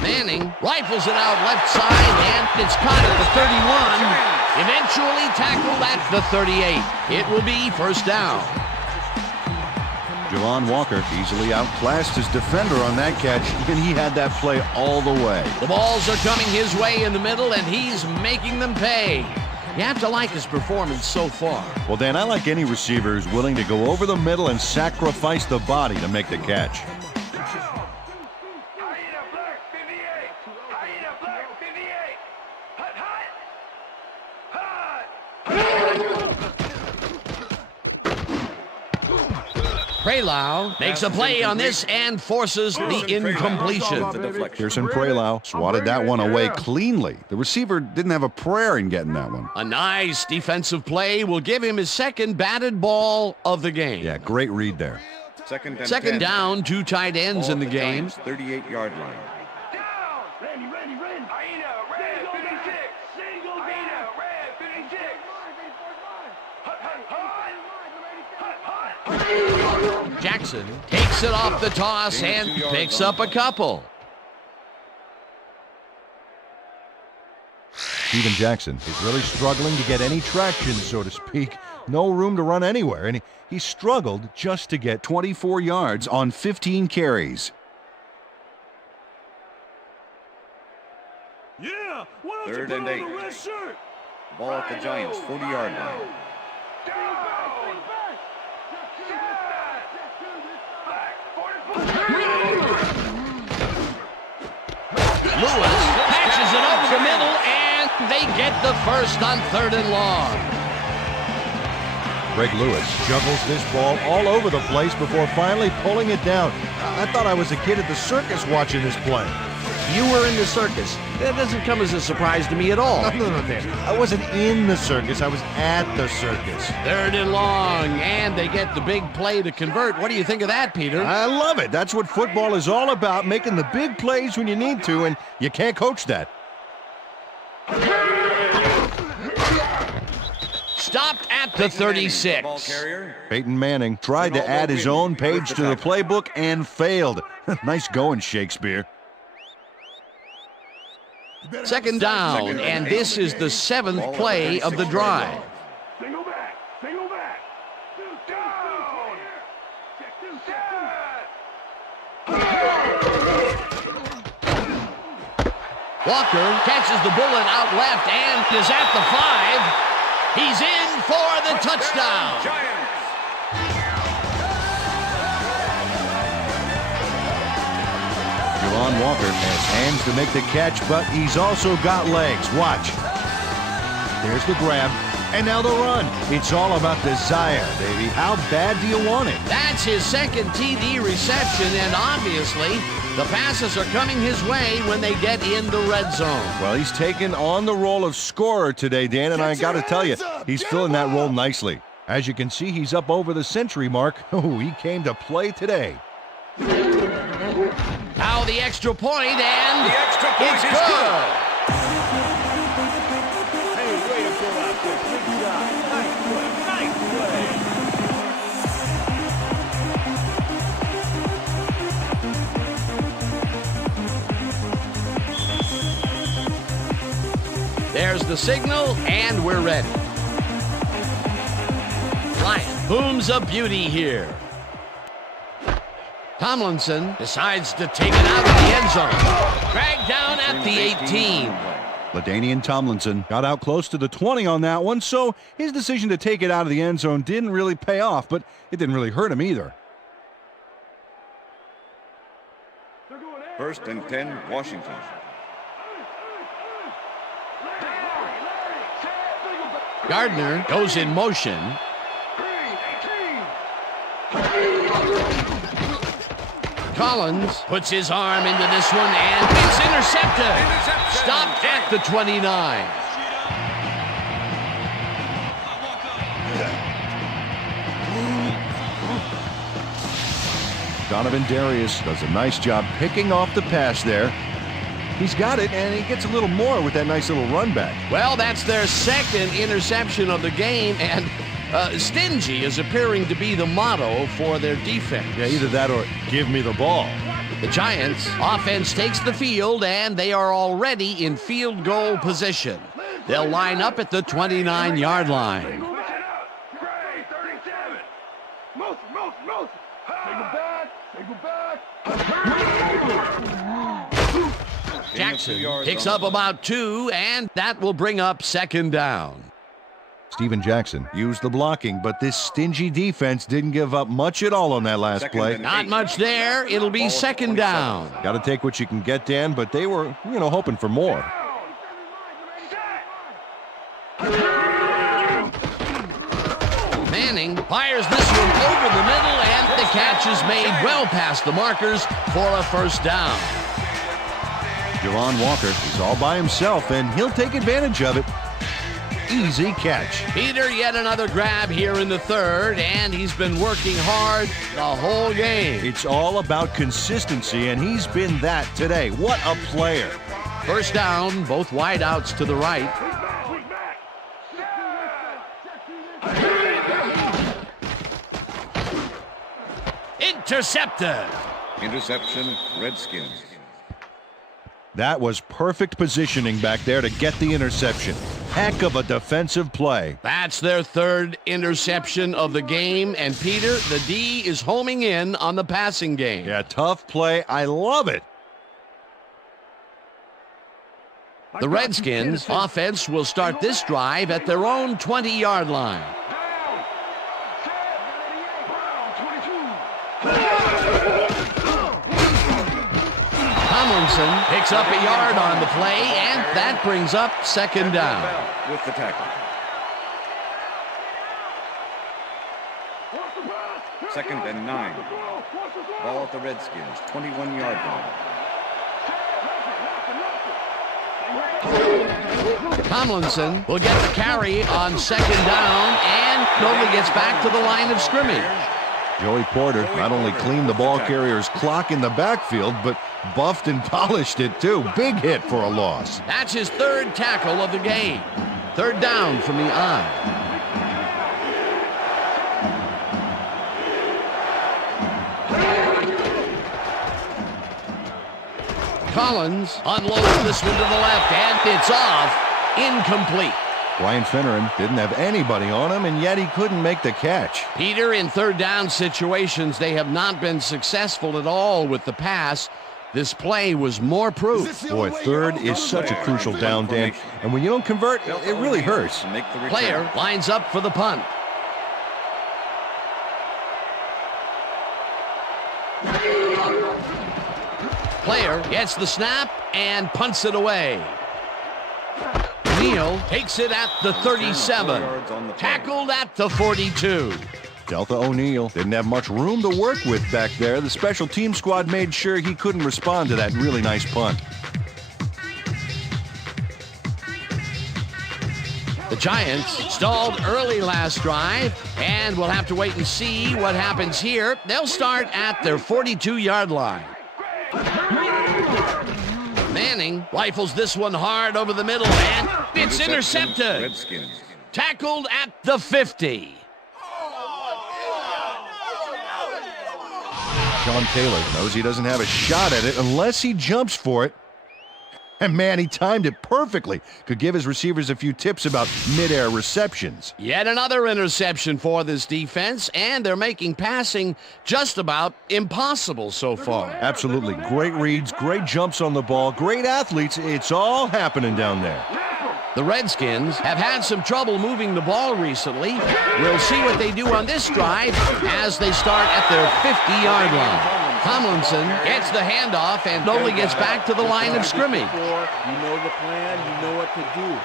Manning rifles it out left side, and it's caught at the 31. Eventually tackled at the 38. It will be first down. Javon Walker easily outclassed his defender on that catch, and he had that play all the way. The balls are coming his way in the middle, and he's making them pay. You have to like his performance so far. Well, Dan, I like any receiver who's willing to go over the middle and sacrifice the body to make the catch. Prelau makes a play on this and forces the incompletion. Pearson Prelau swatted that one away cleanly. The receiver didn't have a prayer in getting that one. A nice defensive play will give him his second batted ball of the game. Yeah, great read there. Second down, 2 tight ends in the game. 38-yard line. Jackson takes it off the toss and picks up a couple. Steven Jackson is really struggling to get any traction, so to speak. No room to run anywhere, and he struggled just to get 24 yards on 15 carries. Yeah, Third and 8. Ball at the Giants' 40-yard line. Lewis patches it over the middle, and they get the first on 3rd and long. Greg Lewis juggles this ball all over the place before finally pulling it down. I thought I was a kid at the circus watching this play. You were in the circus. That doesn't come as a surprise to me at all. No, Dan. I wasn't in the circus. I was at the circus. 3rd and long, and they get the big play to convert. What do you think of that, Peter? I love it. That's what football is all about, making the big plays when you need to, and you can't coach that. Stopped at the 36. Peyton Manning tried to add his own page to the playbook and failed. Nice going, Shakespeare. Second down, and this is the 7th play of the drive. Single back. Walker catches the bullet out left and is at the 5. He's in for the touchdown. Javon Walker has hands to make the catch, but he's also got legs. Watch. There's the grab, and now the run. It's all about desire, baby. How bad do you want it? That's his second TD reception, and obviously the passes are coming his way when they get in the red zone. Well, he's taken on the role of scorer today, Dan, and I got to tell you, he's filling that role nicely. As you can see, he's up over the century mark. Oh, he came to play today. Now the extra point, and it's good. Hey, way to go out there. Good job. Nice play. There's the signal, and we're ready. Bryant booms a beauty here. Tomlinson decides to take it out of the end zone. Dragged down at the 18. LaDainian Tomlinson got out close to the 20 on that one, so his decision to take it out of the end zone didn't really pay off, but it didn't really hurt him either. 1st and 10, Washington. Gardner goes in motion. Collins puts his arm into this one, and it's intercepted. Stopped at the 29. Donovan Darius does a nice job picking off the pass there. He's got it, and he gets a little more with that nice little run back. Well, that's their second interception of the game, and stingy is appearing to be the motto for their defense. Yeah, either that or give me the ball. The Giants' offense takes the field, and they are already in field goal position. They'll line up at the 29-yard line. Jackson picks up about 2, and that will bring up 2nd down. Steven Jackson used the blocking, but this stingy defense didn't give up much at all on that last play. Not much there. It'll be 2nd down. Got to take what you can get, Dan, but they were, hoping for more. Manning fires this one over the middle, and the catch is made well past the markers for a 1st down. Javon Walker is all by himself, and he'll take advantage of it. Easy catch. Peter, yet another grab here in the 3rd, and he's been working hard the whole game. It's all about consistency, and he's been that today. What a player. 1st down, both wideouts to the right. Intercepted. Interception, Redskins. That was perfect positioning back there to get the interception. Heck of a defensive play. That's their 3rd interception of the game, and Peter, the D is homing in on the passing game. Yeah, tough play. I love it. The Redskins offense will start this drive at their own 20-yard line. Tomlinson picks up a yard on the play, and that brings up 2nd down. With the tackle. 2nd and 9. Ball at the Redskins, 21-yard line. Tomlinson will get the carry on 2nd down, and only gets back to the line of scrimmage. Joey Porter not only cleaned the ball carrier's clock in the backfield, but buffed and polished it too. Big hit for a loss. That's his 3rd tackle of the game. 3rd down from the eye. Collins unloads this one to the left, and it's off. Incomplete. Brian Finneran didn't have anybody on him, and yet he couldn't make the catch. Peter, in 3rd down situations, they have not been successful at all with the pass. This play was more proof. Boy, 3rd is such a crucial down, Dan, and when you don't convert, it really hurts. Player lines up for the punt. Player gets the snap and punts it away. Neal takes it at the 37. Tackled at the 42. Delta O'Neal didn't have much room to work with back there. The special team squad made sure he couldn't respond to that really nice punt. The Giants stalled early last drive, and we'll have to wait and see what happens here. They'll start at their 42-yard line. Manning rifles this one hard over the middle, and it's intercepted. Redskins. Tackled at the 50. Sean Taylor knows he doesn't have a shot at it unless he jumps for it. And man, he timed it perfectly. Could give his receivers a few tips about mid-air receptions. Yet another interception for this defense, and they're making passing just about impossible so far. Absolutely. Great reads, great jumps on the ball, great athletes. It's all happening down there. The Redskins have had some trouble moving the ball recently. We'll see what they do on this drive as they start at their 50-yard line. Tomlinson gets the handoff and only gets back to the line of scrimmage. You know the plan, you know what to do.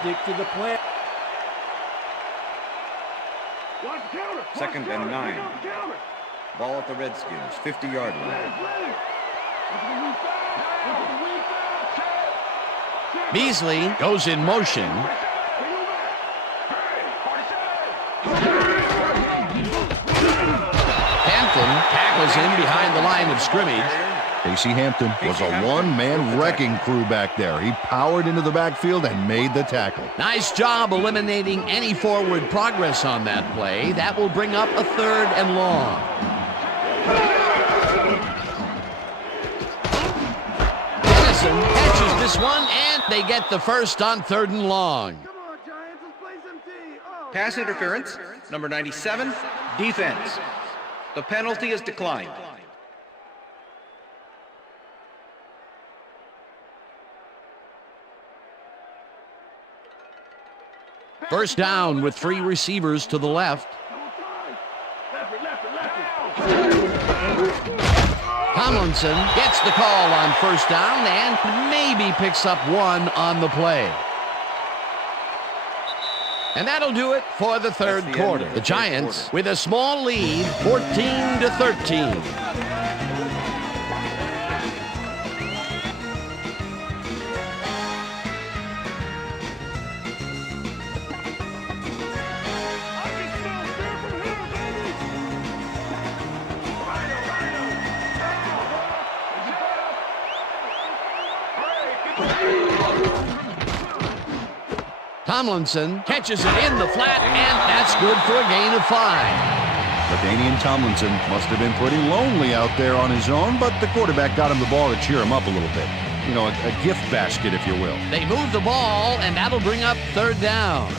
Stick to the plan. 2nd and 9. Ball at the Redskins, 50-yard line. Beasley goes in motion. Tackles him behind the line of scrimmage. Casey Hampton was a one-man wrecking crew back there. He powered into the backfield and made the tackle. Nice job eliminating any forward progress on that play. That will bring up a 3rd and long. Dennison catches this one, and they get the first on 3rd and long. Pass interference, number 97, defense. The penalty is declined. First down with 3 receivers to the left. Tomlinson gets the call on first down and maybe picks up 1 on the play. And that'll do it for the 3rd quarter. The Giants with a small lead, 14-13. Tomlinson catches it in the flat, and that's good for a gain of 5. LaDainian Tomlinson must have been pretty lonely out there on his own, but the quarterback got him the ball to cheer him up a little bit. You know, a gift basket, if you will. They move the ball, and that'll bring up 3rd down.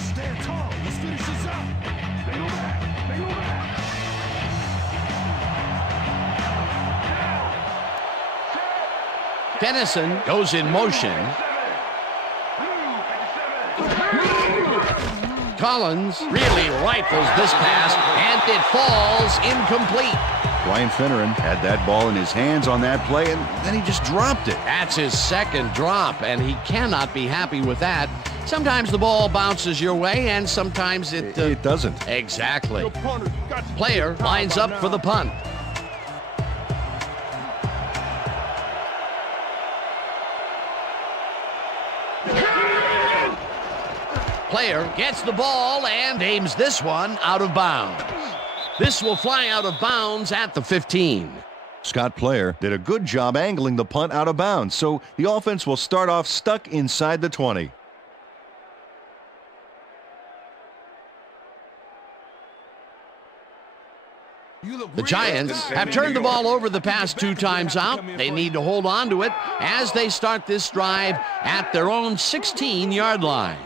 Dennison goes in motion. Collins really rifles this pass, and it falls incomplete. Brian Finneran had that ball in his hands on that play, and then he just dropped it. That's his 2nd drop, and he cannot be happy with that. Sometimes the ball bounces your way, and sometimes it doesn't. Exactly. Player lines up for the punt. Player gets the ball and aims this one out of bounds. This will fly out of bounds at the 15. Scott Player did a good job angling the punt out of bounds, so the offense will start off stuck inside the 20. The Giants have turned the ball over the past 2 times out. They need to hold on to it as they start this drive at their own 16-yard line.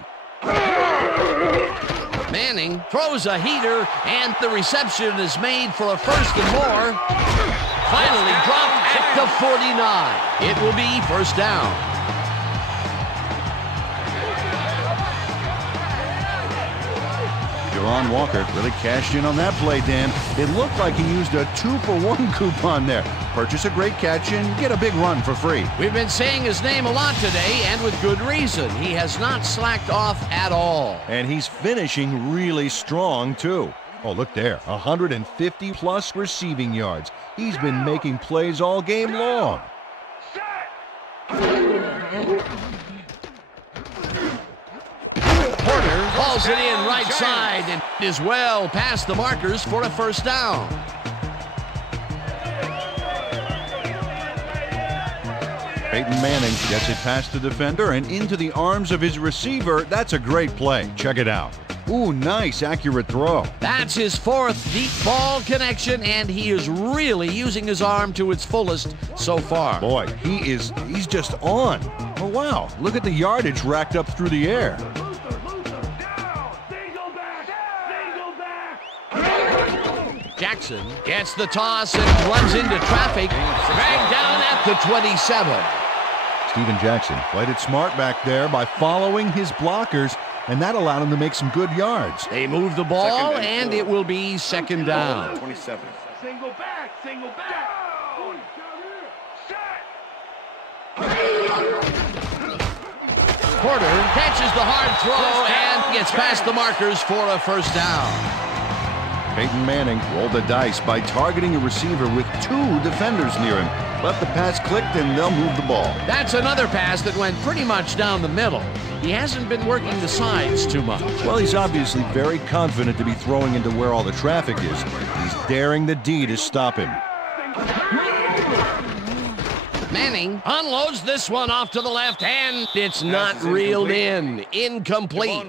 Manning throws a heater, and the reception is made for a 1st and more. Finally dropped at the 49. It will be 1st down. Deron Walker really cashed in on that play, Dan. It looked like he used a 2-for-1 coupon there. Purchase a great catch and get a big run for free. We've been saying his name a lot today, and with good reason. He has not slacked off at all. And he's finishing really strong, too. Oh, look there. 150-plus receiving yards. He's been making plays all game long. Porter hauls it in right side and is well past the markers for a 1st down. Peyton Manning gets it past the defender and into the arms of his receiver. That's a great play. Check it out. Ooh, nice, accurate throw. That's his fourth deep ball connection, and he is really using his arm to its fullest so far. Boy, he's just on. Oh, wow, look at the yardage racked up through the air. Jackson gets the toss and runs into traffic, dragged down at the 27. Steven Jackson played it smart back there by following his blockers, and that allowed him to make some good yards. They move the ball, and it will be second down. 27. Single back, single back. Porter catches the hard throw and gets past the markers for a first down. Peyton Manning rolled the dice by targeting a receiver with two defenders near him. But the pass clicked, and they'll move the ball. That's another pass that went pretty much down the middle. He hasn't been working the sides too much. Well, he's obviously very confident to be throwing into where all the traffic is. He's daring the D to stop him. Manning unloads this one off to the left, and it's not reeled in. Incomplete.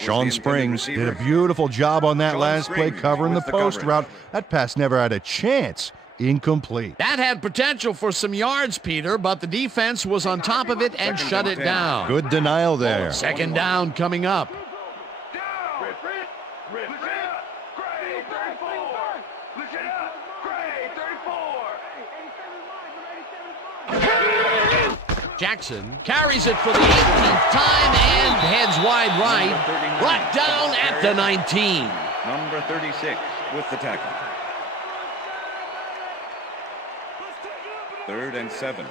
Sean Springs did a beautiful job on that last play covering the post route. That pass never had a chance. Incomplete. That had potential for some yards, Peter, but the defense was on top of it and shut it down. Good denial there. Second down coming up. Jackson carries it for the 18th time and heads wide right. Brought down at the 19. Number 36 with the tackle. 3rd and 7.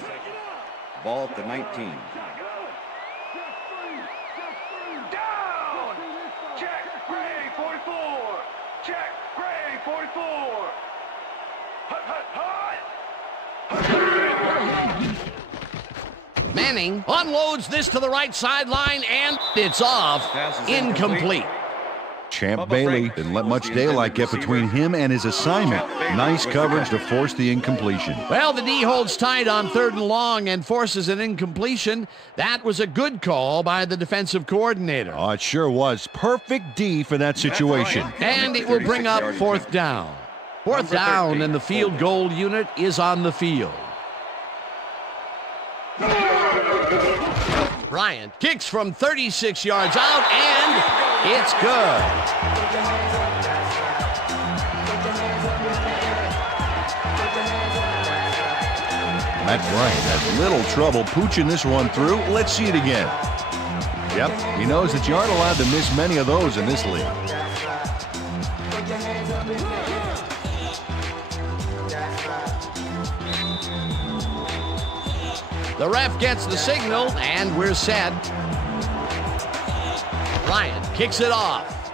Ball at the 19. Down! Check, Gray, 44! Check, Gray, 44! Hut, hut, hut! Manning unloads this to the right sideline, and it's off. Incomplete. Champ Bailey didn't let much daylight get between him and his assignment. Nice coverage to force the incompletion. Well, the D holds tight on 3rd and long and forces an incompletion. That was a good call by the defensive coordinator. Oh, it sure was. Perfect D for that situation. And it will bring up 4th down. 4th down, and the field goal unit is on the field. Bryant kicks from 36 yards out, and it's good. Matt Bryant had little trouble pooching this one through. Let's see it again. Yep, he knows that you aren't allowed to miss many of those in this league. The ref gets the signal, and we're set. Bryant kicks it off.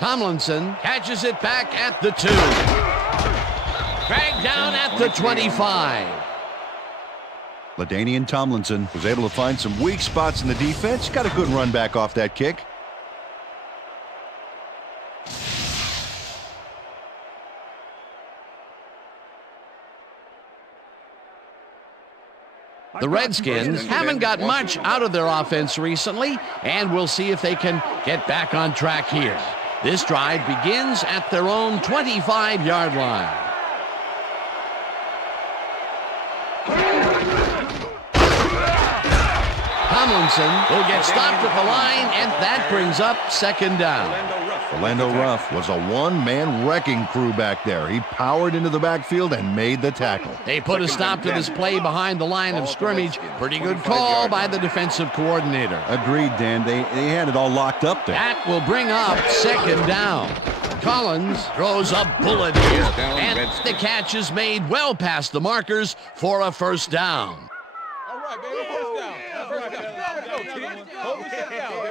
Tomlinson catches it back at the 2. Dragged down at the 25. LaDainian Tomlinson was able to find some weak spots in the defense. Got a good run back off that kick. The Redskins haven't got much out of their offense recently, and we'll see if they can get back on track here. This drive begins at their own 25-yard line. Tomlinson will get stopped at the line, and that brings up 2nd down. Orlando Ruff was a one-man wrecking crew back there. He powered into the backfield and made the tackle. They put a stop to this play behind the line of scrimmage. Pretty good call by the defensive coordinator. Agreed, Dan. They had it all locked up there. That will bring up 2nd down. Collins throws a bullet here, and the catch is made well past the markers for a 1st down.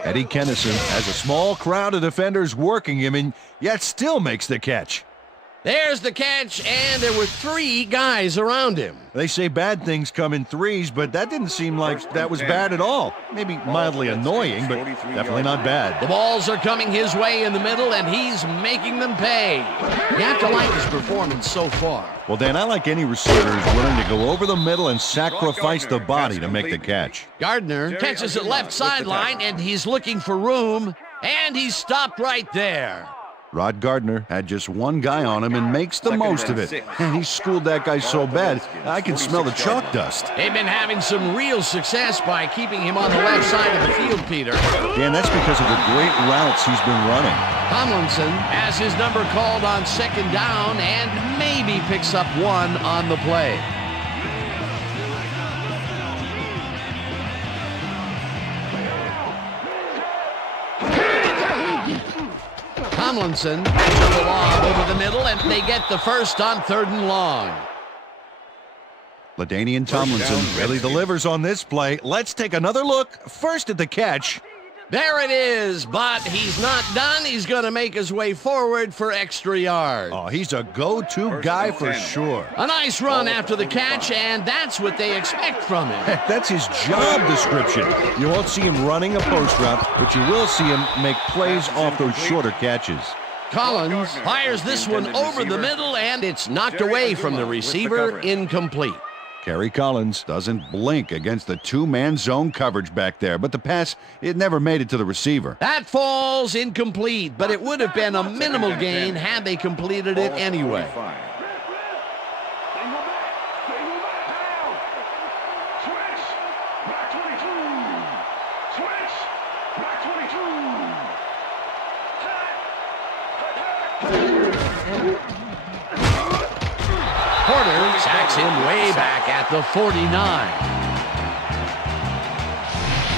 Eddie Kennison has a small crowd of defenders working him, and yet still makes the catch. There's the catch, and there were 3 guys around him. They say bad things come in threes, but that didn't seem like that was bad at all. Maybe mildly annoying, but definitely not bad. The balls are coming his way in the middle, and he's making them pay. You have to like his performance so far. Well, Dan, I like any receiver who's willing to go over the middle and sacrifice the body to make the catch. Gardner catches it left sideline, and he's looking for room, and he's stopped right there. Rod Gardner had just one guy on him and makes the most of it. And he schooled that guy so bad, I can smell the chalk dust. They've been having some real success by keeping him on the left side of the field, Peter. Dan, that's because of the great routes he's been running. Tomlinson has his number called on 2nd down and maybe picks up 1 on the play. Tomlinson catches the lob over the middle, and they get the first on 3rd and long. LaDainian Tomlinson really delivers on this play. Let's take another look. First at the catch. There it is, but he's not done. He's going to make his way forward for extra yards. Oh, he's a go-to guy for sure. A nice run after the catch, and that's what they expect from him. Heck, that's his job description. You won't see him running a post route, but you will see him make plays off those shorter catches. Collins fires this one over the middle, and it's knocked away from the receiver, incomplete. Kerry Collins doesn't blink against the 2-man zone coverage back there, but the pass, it never made it to the receiver. That falls incomplete, but it would have been a minimal gain had they completed it anyway. Porter sacks him way back at the 49.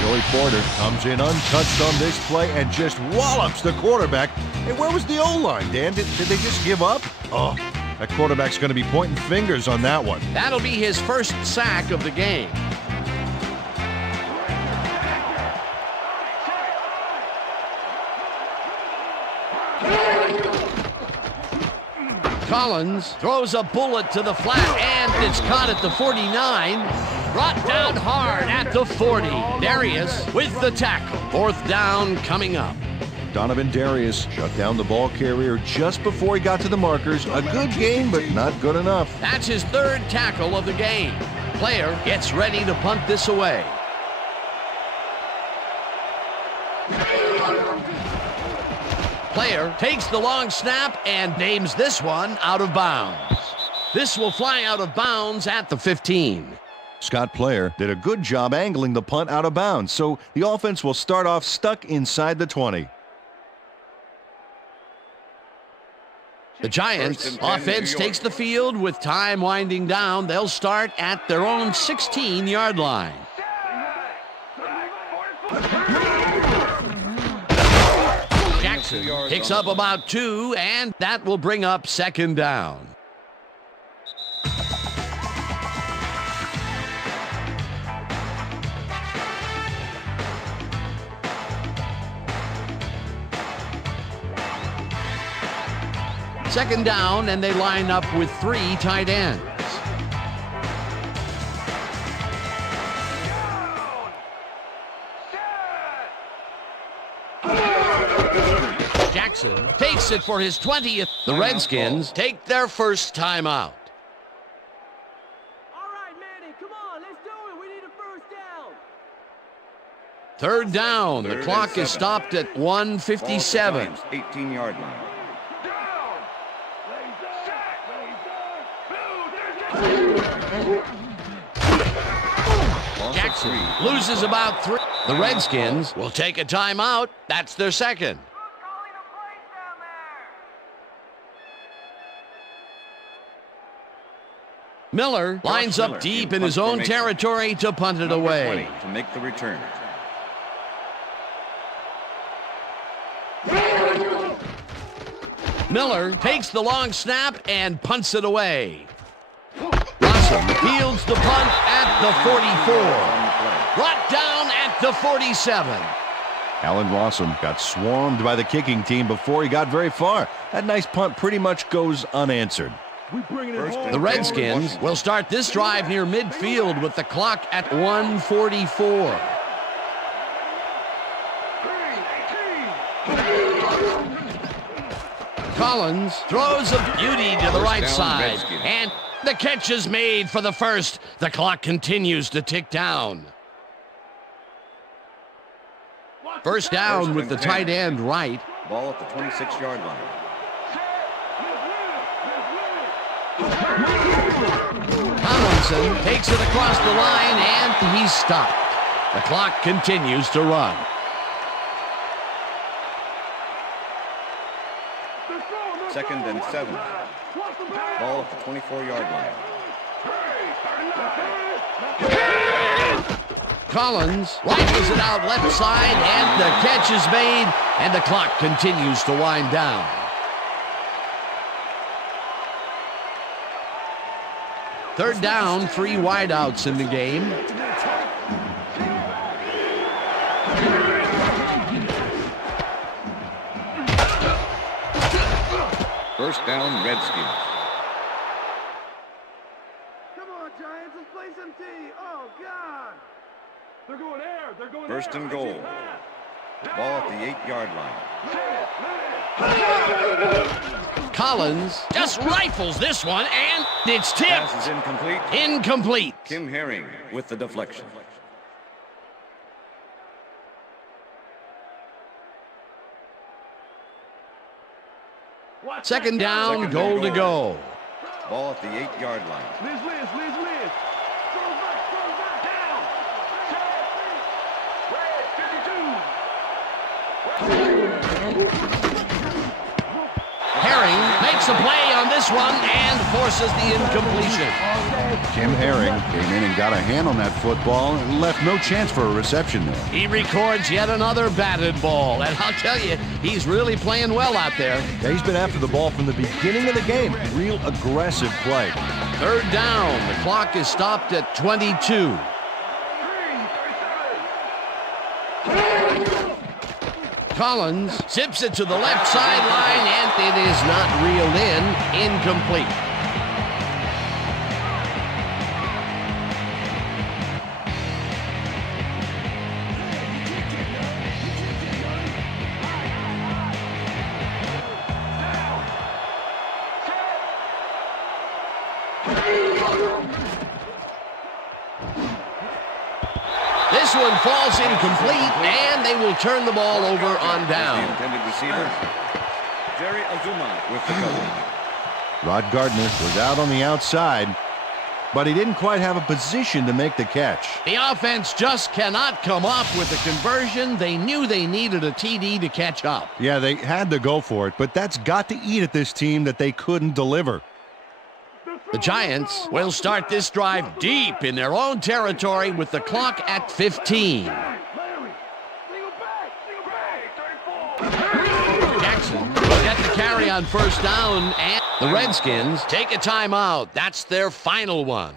Joey Porter comes in untouched on this play and just wallops the quarterback. Hey, where was the O-line, Dan? Did they just give up? Oh, that quarterback's going to be pointing fingers on that one. That'll be his first sack of the game. Collins throws a bullet to the flat, and it's caught at the 49. Brought down hard at the 40. Darius with the tackle. 4th down coming up. Donovan Darius shut down the ball carrier just before he got to the markers. A good game, but not good enough. That's his 3rd tackle of the game. Player gets ready to punt this away. Player takes the long snap and names this one out of bounds. This will fly out of bounds at the 15. Scott Player did a good job angling the punt out of bounds, so the offense will start off stuck inside the 20. The Giants offense takes the field with time winding down. They'll start at their own 16-yard line. Jackson picks up about 2, and that will bring up 2nd down. Second down, and they line up with 3 tight ends. Jackson takes it for his 20th. The Redskins take their first timeout. All right, Manny, come on, let's do it. We need a first down. 3rd down. The clock is stopped at 1:57. 18-yard line. Jackson loses about 3. The Redskins will take a timeout. That's their 2nd. Miller lines up deep in his own territory to punt it away. To make the return. Miller takes the long snap and punts it away. Blossom fields the punt at the 44. Brought down at the 47. Alan Rossum got swarmed by the kicking team before he got very far. That nice punt pretty much goes unanswered. The Redskins will start this drive near midfield with the clock at 1:44. Collins throws a beauty to the right side, and the catch is made for the first. The clock continues to tick down. First down with the tight end right. Ball at the 26-yard line. Tomlinson takes it across the line, and he's stopped. The clock continues to run. Second and 7. Ball at the 24-yard line. Collins rifles it out left side, and the catch is made, and the clock continues to wind down. Third down, 3 wideouts in the game. First down, Redskins. Come on, Giants, let's play some T. Oh, God. They're going there. They're going First and goal. Ball at the 8-yard line. Collins just rifles this one, and it's tipped. Pass is incomplete. Incomplete. Kim Herring with the deflection. Second down, goal to go. Ball at the 8-yard line. Liz. Throw back. Down. Red 52. Herring makes a play on this one and forces the incompletion. Kim Herring came in and got a hand on that football and left no chance for a reception there. He records yet another batted ball, and I'll tell you, he's really playing well out there. Yeah, he's been after the ball from the beginning of the game. Real aggressive play. Third down, the clock is stopped at 22. Collins zips it to the left sideline, and it is not reeled in. Incomplete. This one falls incomplete, and they will turn the ball over on down. The intended receiver, Jerry Azuma with the cover. Rod Gardner was out on the outside, but he didn't quite have a position to make the catch. The offense just cannot come up with the conversion. They knew they needed a TD to catch up. Yeah, they had to go for it, but that's got to eat at this team that they couldn't deliver. The Giants will start this drive deep in their own territory with the clock at 15. Jackson will get the carry on first down, and the Redskins take a timeout. That's their final one.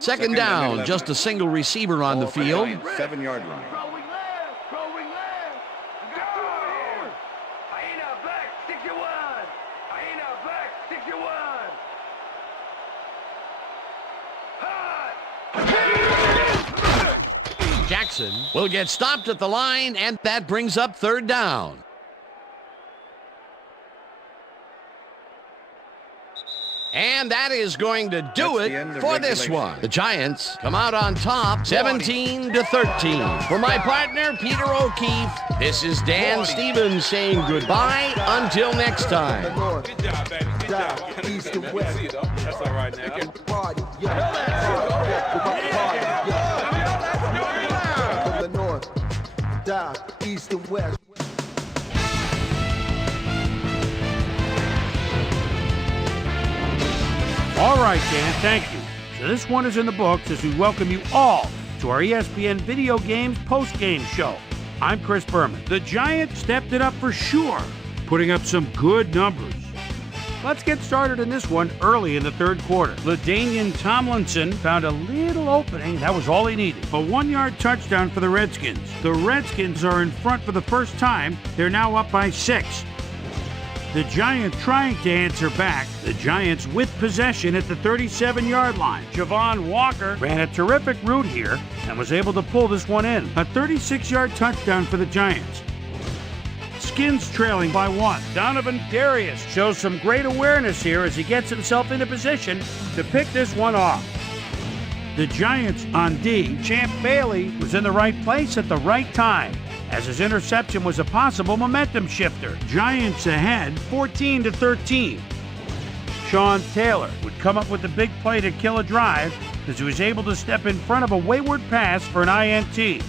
Second down, just a single receiver on the field. 7-yard line. Going left. Go. Aina back, 61. Aina back, 61. Jackson will get stopped at the line, and that brings up third down. And that is going to do it for this one. The Giants come out on top, 17-13. For my partner, Peter O'Keefe, this is Dan Stevens saying goodbye until next time. Good job, baby. Good job. East and west. That's all right now. Party, yeah. From the north, south, east and west. All right, Dan, thank you. So this one is in the books as we welcome you all to our ESPN Video Games post-game show. I'm Chris Berman. The Giants stepped it up for sure, putting up some good numbers. Let's get started in this one early in the third quarter. LaDainian Tomlinson found a little opening. That was all he needed. A 1-yard touchdown for the Redskins. The Redskins are in front for the first time. They're now up by 6. The Giants trying to answer back. The Giants with possession at the 37-yard line. Javon Walker ran a terrific route here and was able to pull this one in. A 36-yard touchdown for the Giants. Skins trailing by 1. Donovan Darius shows some great awareness here as he gets himself into position to pick this one off. The Giants on D. Champ Bailey was in the right place at the right time, as his interception was a possible momentum shifter. Giants ahead 14-13. Sean Taylor would come up with the big play to kill a drive as he was able to step in front of a wayward pass for an INT.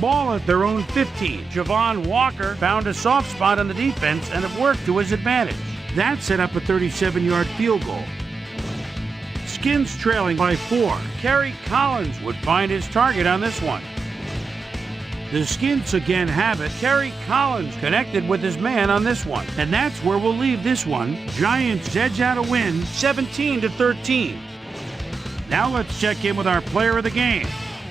Ball at their own 15. Javon Walker found a soft spot on the defense and it worked to his advantage. That set up a 37-yard field goal. Skins trailing by 4. Kerry Collins would find his target on this one. The Skins again have it. Kerry Collins connected with his man on this one. And that's where we'll leave this one. Giants edge out a win, 17-13. Now let's check in with our player of the game.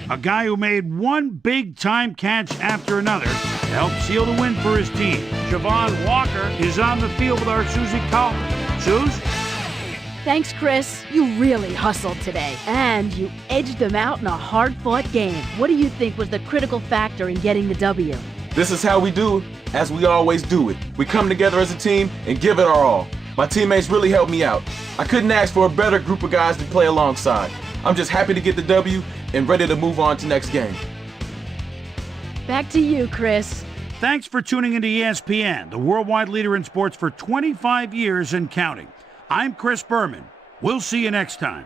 A guy who made one big-time catch after another to help seal the win for his team. Javon Walker is on the field with our Susie Coleman. Suze? Thanks, Chris. You really hustled today, and you edged them out in a hard-fought game. What do you think was the critical factor in getting the W? This is how we do it, as we always do it. We come together as a team and give it our all. My teammates really helped me out. I couldn't ask for a better group of guys to play alongside. I'm just happy to get the W and ready to move on to next game. Back to you, Chris. Thanks for tuning into ESPN, the worldwide leader in sports for 25 years and counting. I'm Chris Berman. We'll see you next time.